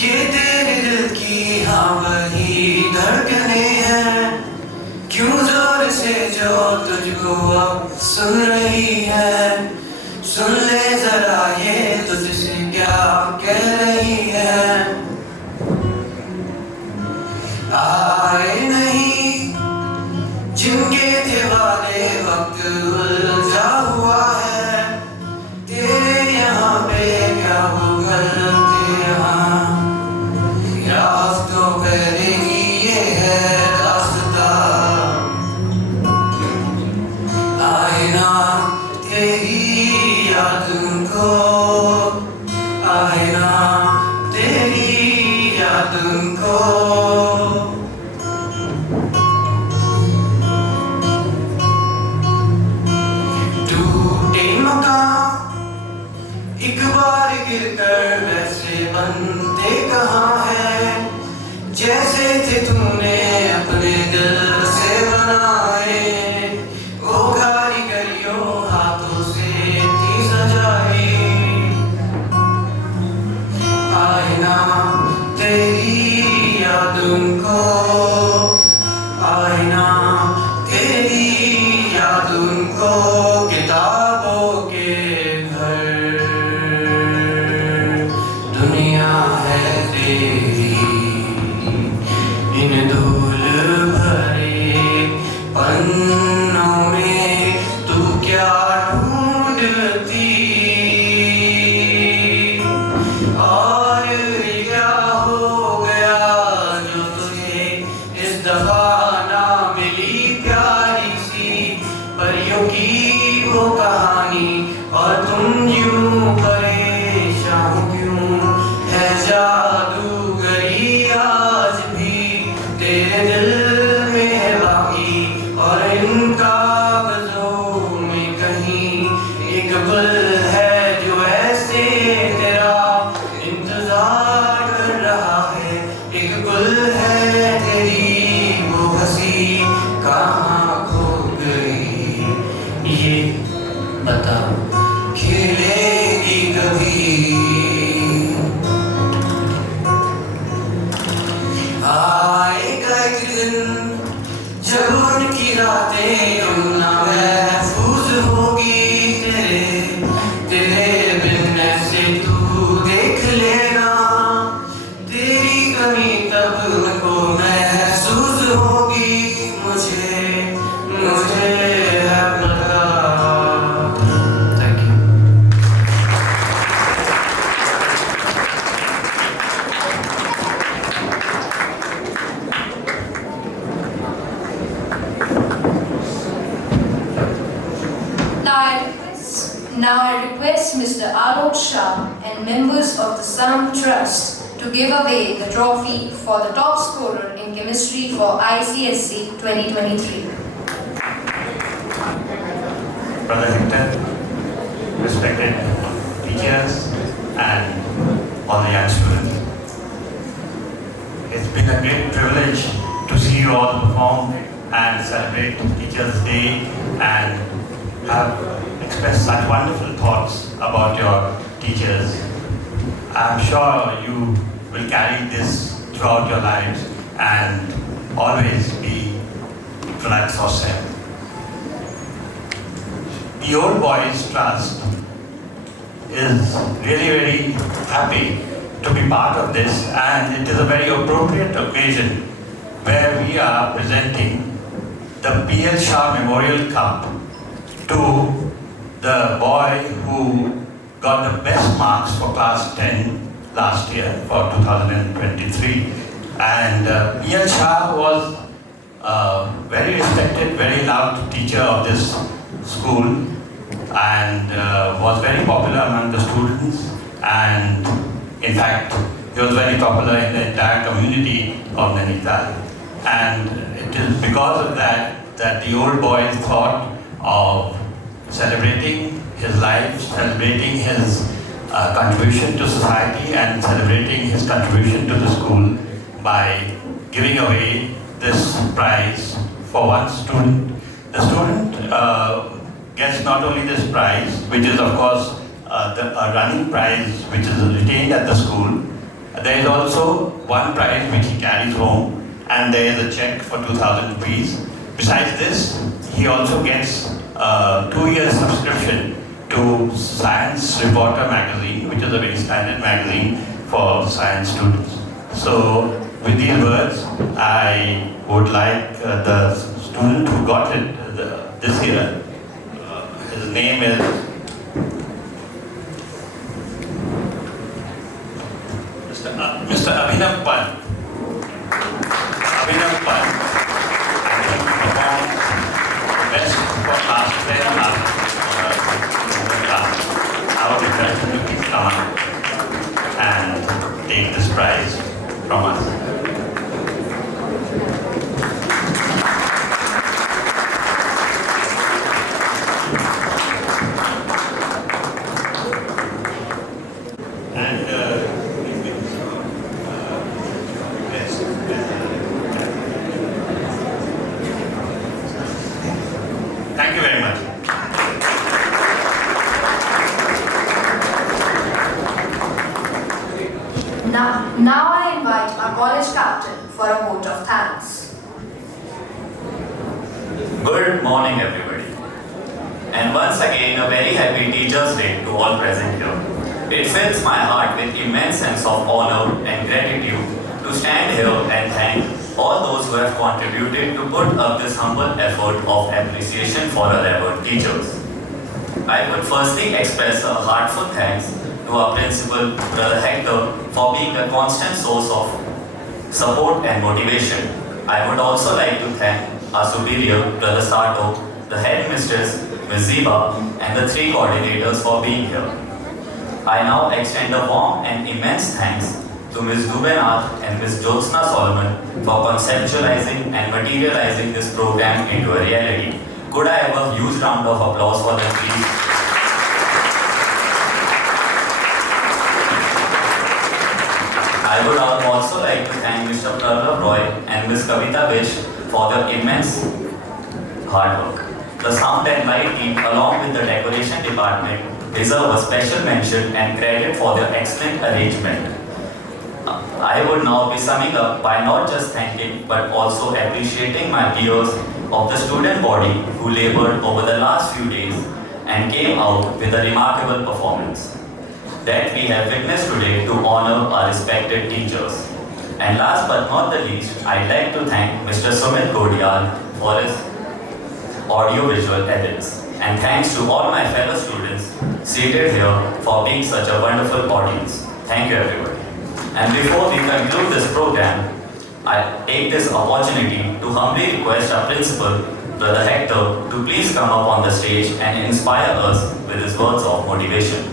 ये तेरे दिल की हाँ वही धड़कने हैं, क्यों जोर से जो तुझको अब सुन रही है, सुन ले जरा ये तुझसे क्या कह रही है। आए नहीं जिनके थे वाले वक्त उलझा हुआ है, तेरे यहाँ पे क्या हो गलती यहाँ, या हफ्तों पहले की ये है रास्ता। आए ना तेरी याद को, आए ना तेरी याद को। एक बार गिरकर वैसे बनते कहाँ है, जैसे थे तूने अपने दिल से बनाए, वो कारीगरियों हाथों से थी सजाई। आए ना तेरी याद उनको, आए ना तेरी याद उनको। किताबों जब उनकी रातें ना महफूज होगी तेरे बिन ऐसे तू देख लेना, तेरी कमी तब उनको महसूस होगी, मुझे है पता। Thank you. Now I request Mr. Alok Shah and members of the Sam Trust to give away the trophy for the top scorer in chemistry for ICSE 2023. Brother Hector, respected teachers and all the young students. It's been a great privilege to see you all perform and celebrate Teachers' Day and have expressed such wonderful thoughts about your teachers. I'm sure you will carry this throughout your lives and always be products of SEM. The Old Boys Trust is really very happy to be part of this, and it is a very appropriate occasion where we are presenting the P.L. Shah Memorial Cup to the boy who got the best marks for class 10 last year for 2023. And P.L. Shah was a very respected, very loved teacher of this school and was very popular among the students, and in fact he was very popular in the entire community of Nainital. And it is because of that that the old boys thought of celebrating his life, celebrating his contribution to society and celebrating his contribution to the school by giving away this prize for one student. The student gets not only this prize, which is of course a running prize which is retained at the school. There is also one prize which he carries home, and there is a check for 2,000 rupees. Besides this, he also gets a 2-year subscription to Science Reporter magazine, which is a very standard magazine for science students. So, with these words, I would like the student who got it this year, his name is Mr. Abhinav Pant. Abhinav Pant, and he performed best for class 10 last class. I would request him to please come up and take this prize from us. Thank you very much. Now I invite our college captain for a vote of thanks. Good morning, everybody. And once again, a very happy Teachers' Day to all present here. It fills my heart with immense sense of honor and gratitude to stand here and thank all those who have contributed to put up this humble effort of appreciation for our revered teachers. I would firstly express a heartfelt thanks to our principal, Brother Hector, for being a constant source of support and motivation. I would also like to thank our superior, Brother Sato, the headmistress, Ms. Ziba, and the 3 coordinators for being here. I now extend a warm and immense thanks to Ms. Dubenath and Ms. Jyotsna Solomon for conceptualizing and materializing this program into a reality. Could I have a huge round of applause for them, please? I would also like to thank Mr. Pranav Roy and Ms. Kavita Bish for their immense hard work. The sound and light team, along with the decoration department, deserve a special mention and credit for their excellent arrangement. I would now be summing up by not just thanking but also appreciating my peers of the student body who labored over the last few days and came out with a remarkable performance that we have witnessed today to honor our respected teachers. And last but not the least, I'd like to thank Mr. Sumit Godial for his audio-visual edits. And thanks to all my fellow students seated here for being such a wonderful audience. Thank you everybody. And before we conclude this program, I take this opportunity to humbly request our principal, Brother Hector, to please come up on the stage and inspire us with his words of motivation.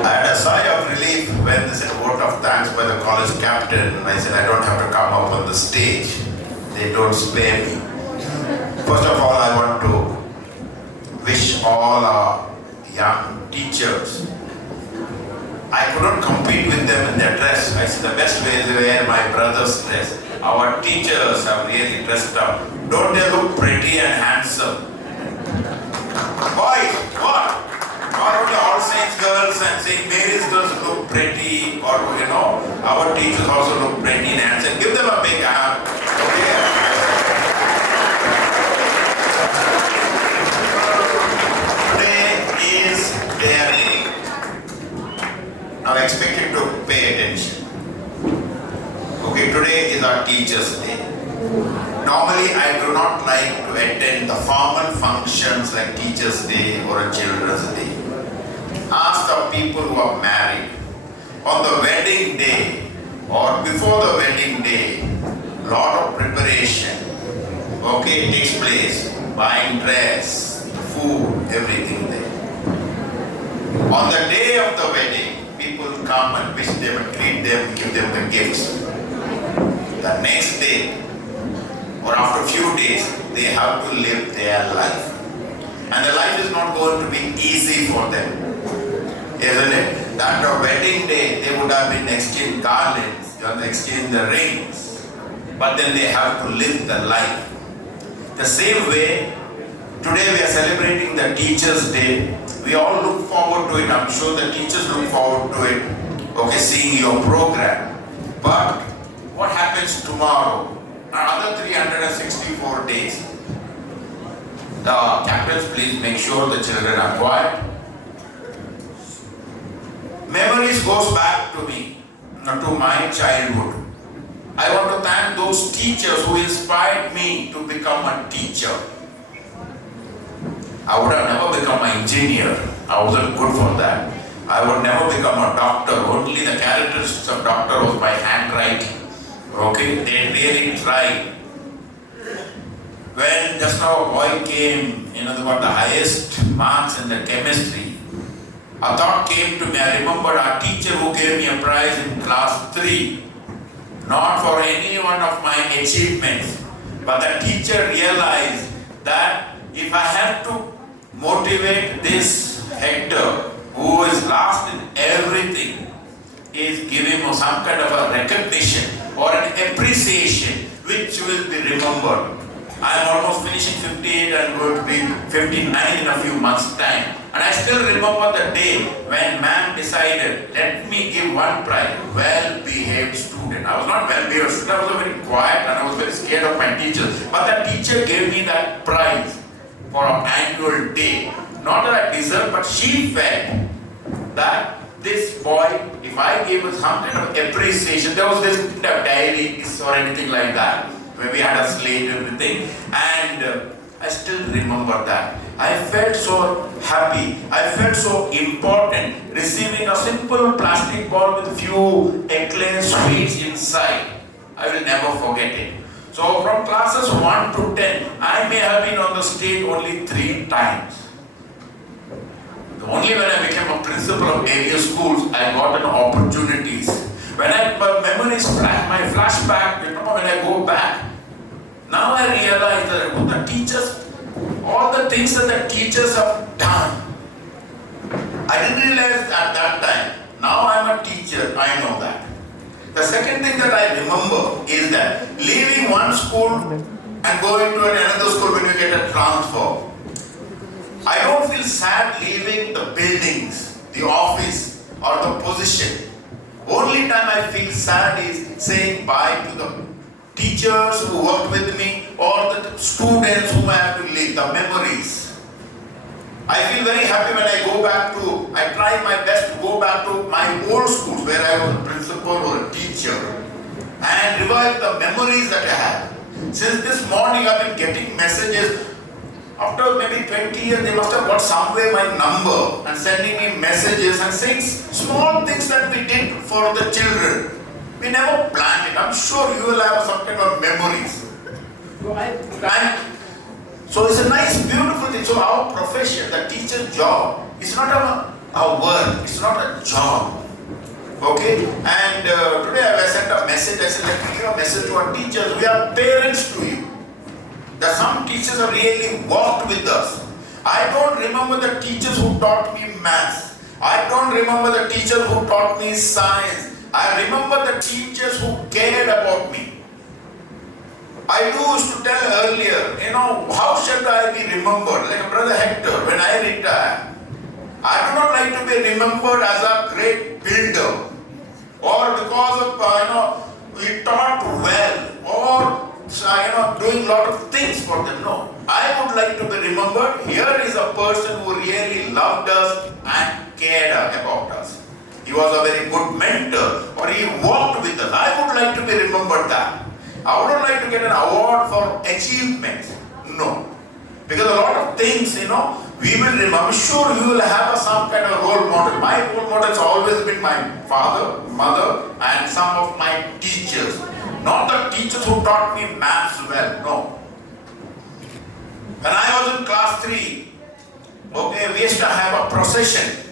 I had a sigh of relief when this vote of thanks by the college captain. I said I don't have to come up on the stage. They don't spare me. First of all, I want to wish all our young teachers. I couldn't compete with them in their dress. I said the best way is to wear my brother's dress. Our teachers have really dressed up. Don't they look pretty and handsome? Boys, what? Not only All Saints girls and St. Mary's girls look pretty, or our teachers also look pretty and handsome. Give them a big hand. Okay? Today is their day. Now I expect you to pay attention. Okay, today is our Teachers' Day. Normally I do not like to attend the formal functions like Teachers' Day or a Children's Day. Ask the people who are married. On the wedding day or before the wedding day, lot of preparation, okay, takes place. Buying dress, food, everything there. On the day of the wedding, people come and wish them and treat them, give them the gifts. The next day, or after a few days, they have to live their life. And the life is not going to be easy for them. Isn't it? That on wedding day, they would have been exchanged garlands, exchanged the rings. But then they have to live the life. The same way, today we are celebrating the Teachers' Day. We all look forward to it. I'm sure the teachers look forward to it. Okay, seeing your program. But what happens tomorrow? Another 364 days. The captains, please make sure the children are quiet. Memories goes back to me, to my childhood. I want to thank those teachers who inspired me to become a teacher. I would have never become an engineer. I wasn't good for that. I would never become a doctor. Only the characteristics of doctor was my handwriting. Okay, they really tried. When just now a boy came, they got the highest marks in the chemistry. A thought came to me. I remembered our teacher who gave me a prize in class 3. Not for any one of my achievements, but the teacher realized that if I have to motivate this Hector, who is last in everything, is give him some kind of a recognition or an appreciation which will be remembered. I am almost finishing 58 and going to be 59 in a few months' time. And I still remember the day when ma'am decided, let me give one prize, well-behaved student. I was not well-behaved student, I was very quiet and I was very scared of my teachers. But the teacher gave me that prize for an annual day. Not that I deserved, but she felt that this boy, if I gave him some kind of appreciation, there was this diaries or anything like that, where we had a slate and everything, and I still remember that. I felt so happy, I felt so important, receiving a simple plastic ball with few eclairs sweets inside. I will never forget it. So from classes 1 to 10, I may have been on the stage only 3 times. Only when I became a principal of various schools, I got an opportunities. When my memories flash, my flashback, when I go back, now I realize that the teachers, all the things that the teachers have done, I didn't realize at that time. Now I'm a teacher, I know that. The second thing that I remember is that leaving one school and going to another school when you get a transfer. I don't feel sad leaving the buildings, the office, or the position. Only time I feel sad is saying bye to the teachers who worked with me or the students whom I have to leave, the memories. I feel very happy when I try my best to go back to my old schools where I was a principal or a teacher and revive the memories that I have. Since this morning I've been getting messages. After maybe 20 years they must have got somewhere my number and sending me messages and saying small things that we did for the children. We never planned it. I'm sure you will have some kind of memories. So it's a nice, beautiful thing. So our profession, the teacher's job, is not a work, it's not a job. Okay? And today I sent a message, I said, let me give a message to our teachers. We are parents to you. That some teachers have really walked with us. I don't remember the teachers who taught me maths. I don't remember the teachers who taught me science. I remember the teachers who cared about me. I used to tell earlier, how should I be remembered? Like Brother Hector, when I retire, I do not like to be remembered as a great builder or because of, we taught well or, doing a lot of things for them. No, I would like to be remembered. Here is a person who really loved us and cared about us. He was a very good mentor or he walked with us. I would like to be remembered that. I wouldn't like to get an award for achievements. No. Because a lot of things, we will remember. I'm sure you will have some kind of role model. My role model has always been my father, mother, and some of my teachers. Not the teachers who taught me maths well. No. When I was in class 3, we used to have a procession.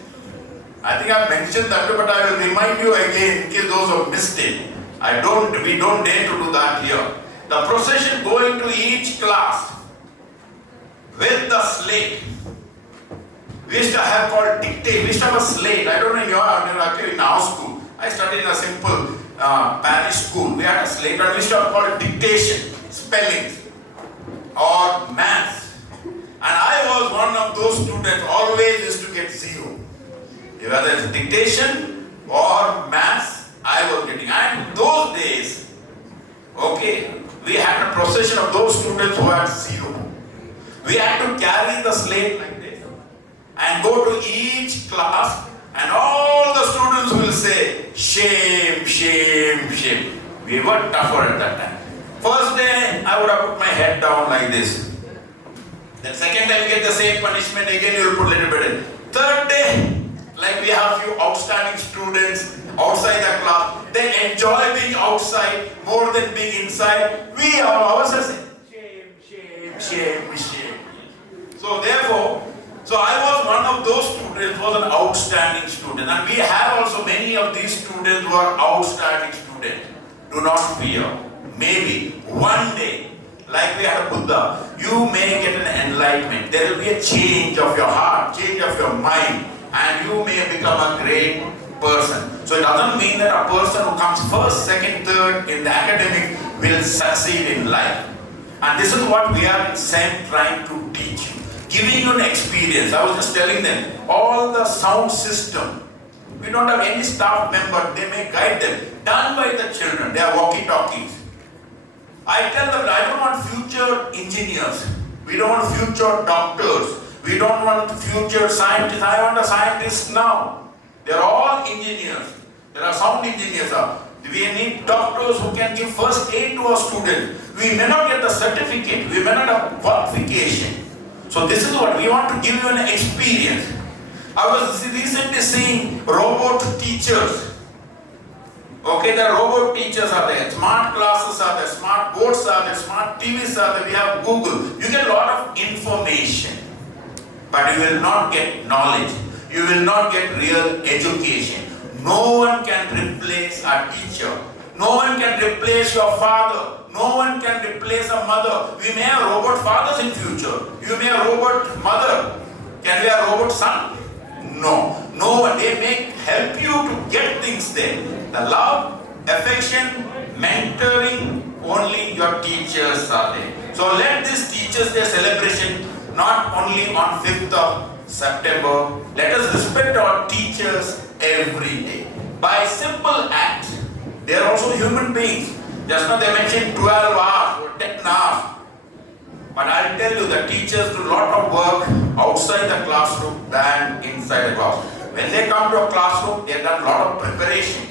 I think I mentioned that, but I will remind you again in case those who missed it. We don't dare to do that here. The procession going to each class with the slate. We used to have called dictate. We used to have a slate. I don't know in our school. I studied in a simple parish school. We had a slate and we used to have called dictation, spellings or maths. And I was one of those students always used to get 0. Whether it's dictation or maths, I was getting. And those days, we had a procession of those students who had 0. We had to carry the slate like this and go to each class and all the students will say, shame, shame, shame. We were tougher at that time. First day, I would have put my head down like this. Then second time you get the same punishment, again you will put a little bit in. Third day, like we have few outstanding students outside the class, they enjoy being outside more than being inside. We ourselves say, shame, shame, shame, shame. So therefore, I was one of those students who was an outstanding student. And we have also many of these students who are outstanding students. Do not fear. Maybe one day, like we had a Buddha, you may get an enlightenment. There will be a change of your heart, change of your mind, and you may become a great person. So it doesn't mean that a person who comes first, second, third in the academic will succeed in life. And this is what we are trying to teach you. Giving you an experience. I was just telling them, all the sound system, we don't have any staff member, they may guide them, done by the children. They are walkie-talkies. I tell them, I don't want future engineers. We don't want future doctors. We don't want future scientists. I want a scientist now. They are all engineers. There are sound engineers. We need doctors who can give first aid to our students. We may not get the certificate. We may not have qualification. So this is what we want to give you an experience. I was recently seeing robot teachers. The robot teachers are there, smart classes are there, smart boards are there, smart TVs are there, we have Google. You get a lot of information, but you will not get knowledge. You will not get real education. No one can replace a teacher. No one can replace your father. No one can replace a mother. We may have robot fathers in future. You may have robot mother. Can we have robot son? No. No one. They may help you to get things there. The love, affection, mentoring, only your teachers are there. So let this Teachers' Day celebration not only on 5th of September. Let us respect our teachers every day. By simple act, they are also human beings. Just now they mentioned 12 hours or 10 hours. But I'll tell you, the teachers do a lot of work outside the classroom than inside the classroom. When they come to a classroom, they have done a lot of preparation,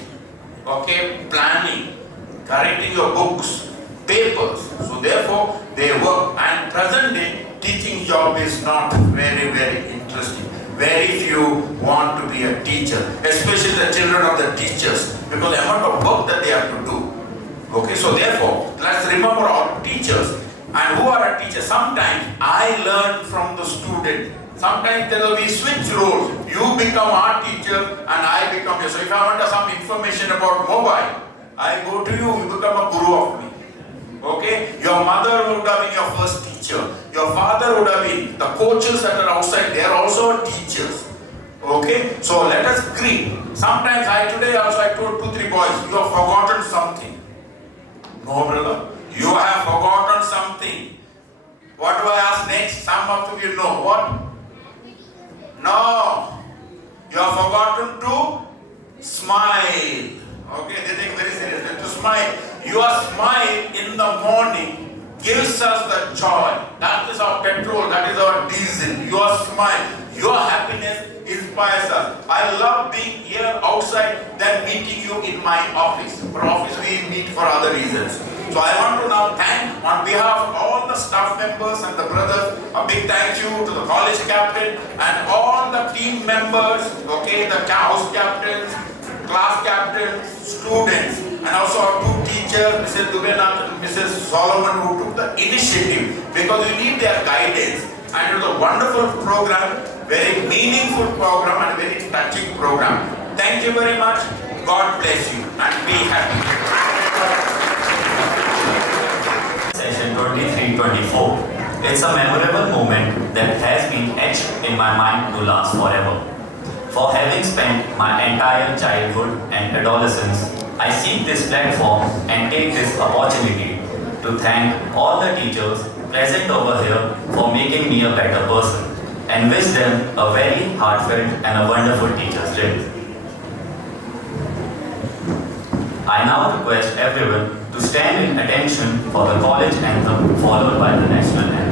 okay, planning, correcting your books, papers. So therefore, they work. And present day, teaching job is not very, very interesting. Very few want to be a teacher, especially the children of the teachers, because the amount of work that they have to do. Okay, so therefore, let's remember our teachers. And who are a teacher? Sometimes I learn from the student. Sometimes there will be switch roles. You become our teacher and I become your. So if I want some information about mobile, I go to you, you become a guru of me. Okay? Your mother would have been your first teacher. Your father would have been. The coaches that are outside, they are also teachers. Okay? So let us greet. Sometimes today also I told 2-3 boys, you have forgotten something. No, brother. You have forgotten something. What do I ask next? Some of you know. What? No. You have forgotten to smile. Okay, they take very seriously. To smile. Your smile in the morning gives us the joy. That is our petrol. That is our diesel. Your smile. Your happiness inspires us. I love being here outside than meeting you in my office. For office we meet for other reasons. So I want to now thank on behalf of all the staff members and the brothers, a big thank you to the college captain and all the team members, okay, the house captains, class captains, students, and also our 2 teachers, Mrs. Dubena and Mrs. Solomon, who took the initiative because we need their guidance. And it was a wonderful program, very meaningful program and very touching program. Thank you very much. God bless you and be happy. Session 23-24. It's a memorable moment that has been etched in my mind to last forever. For having spent my entire childhood and adolescence, I seek this platform and take this opportunity to thank all the teachers present over here for making me a better person and wish them a very heartfelt and a wonderful Teachers' Day. I now request everyone to stand in attention for the college anthem followed by the national anthem.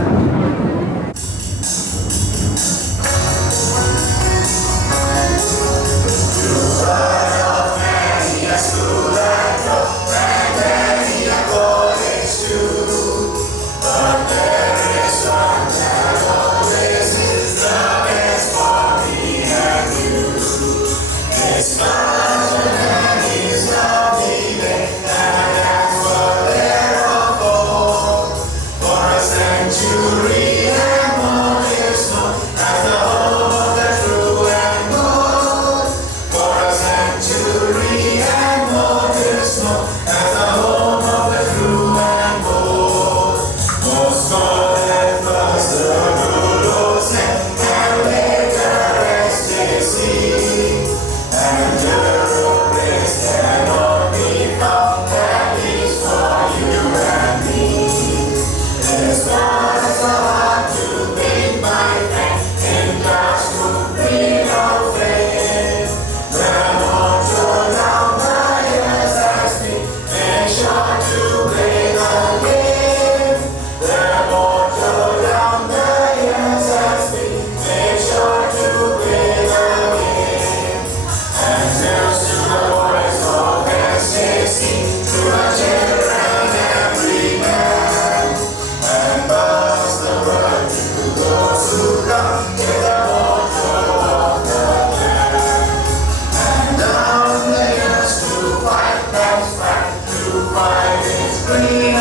Green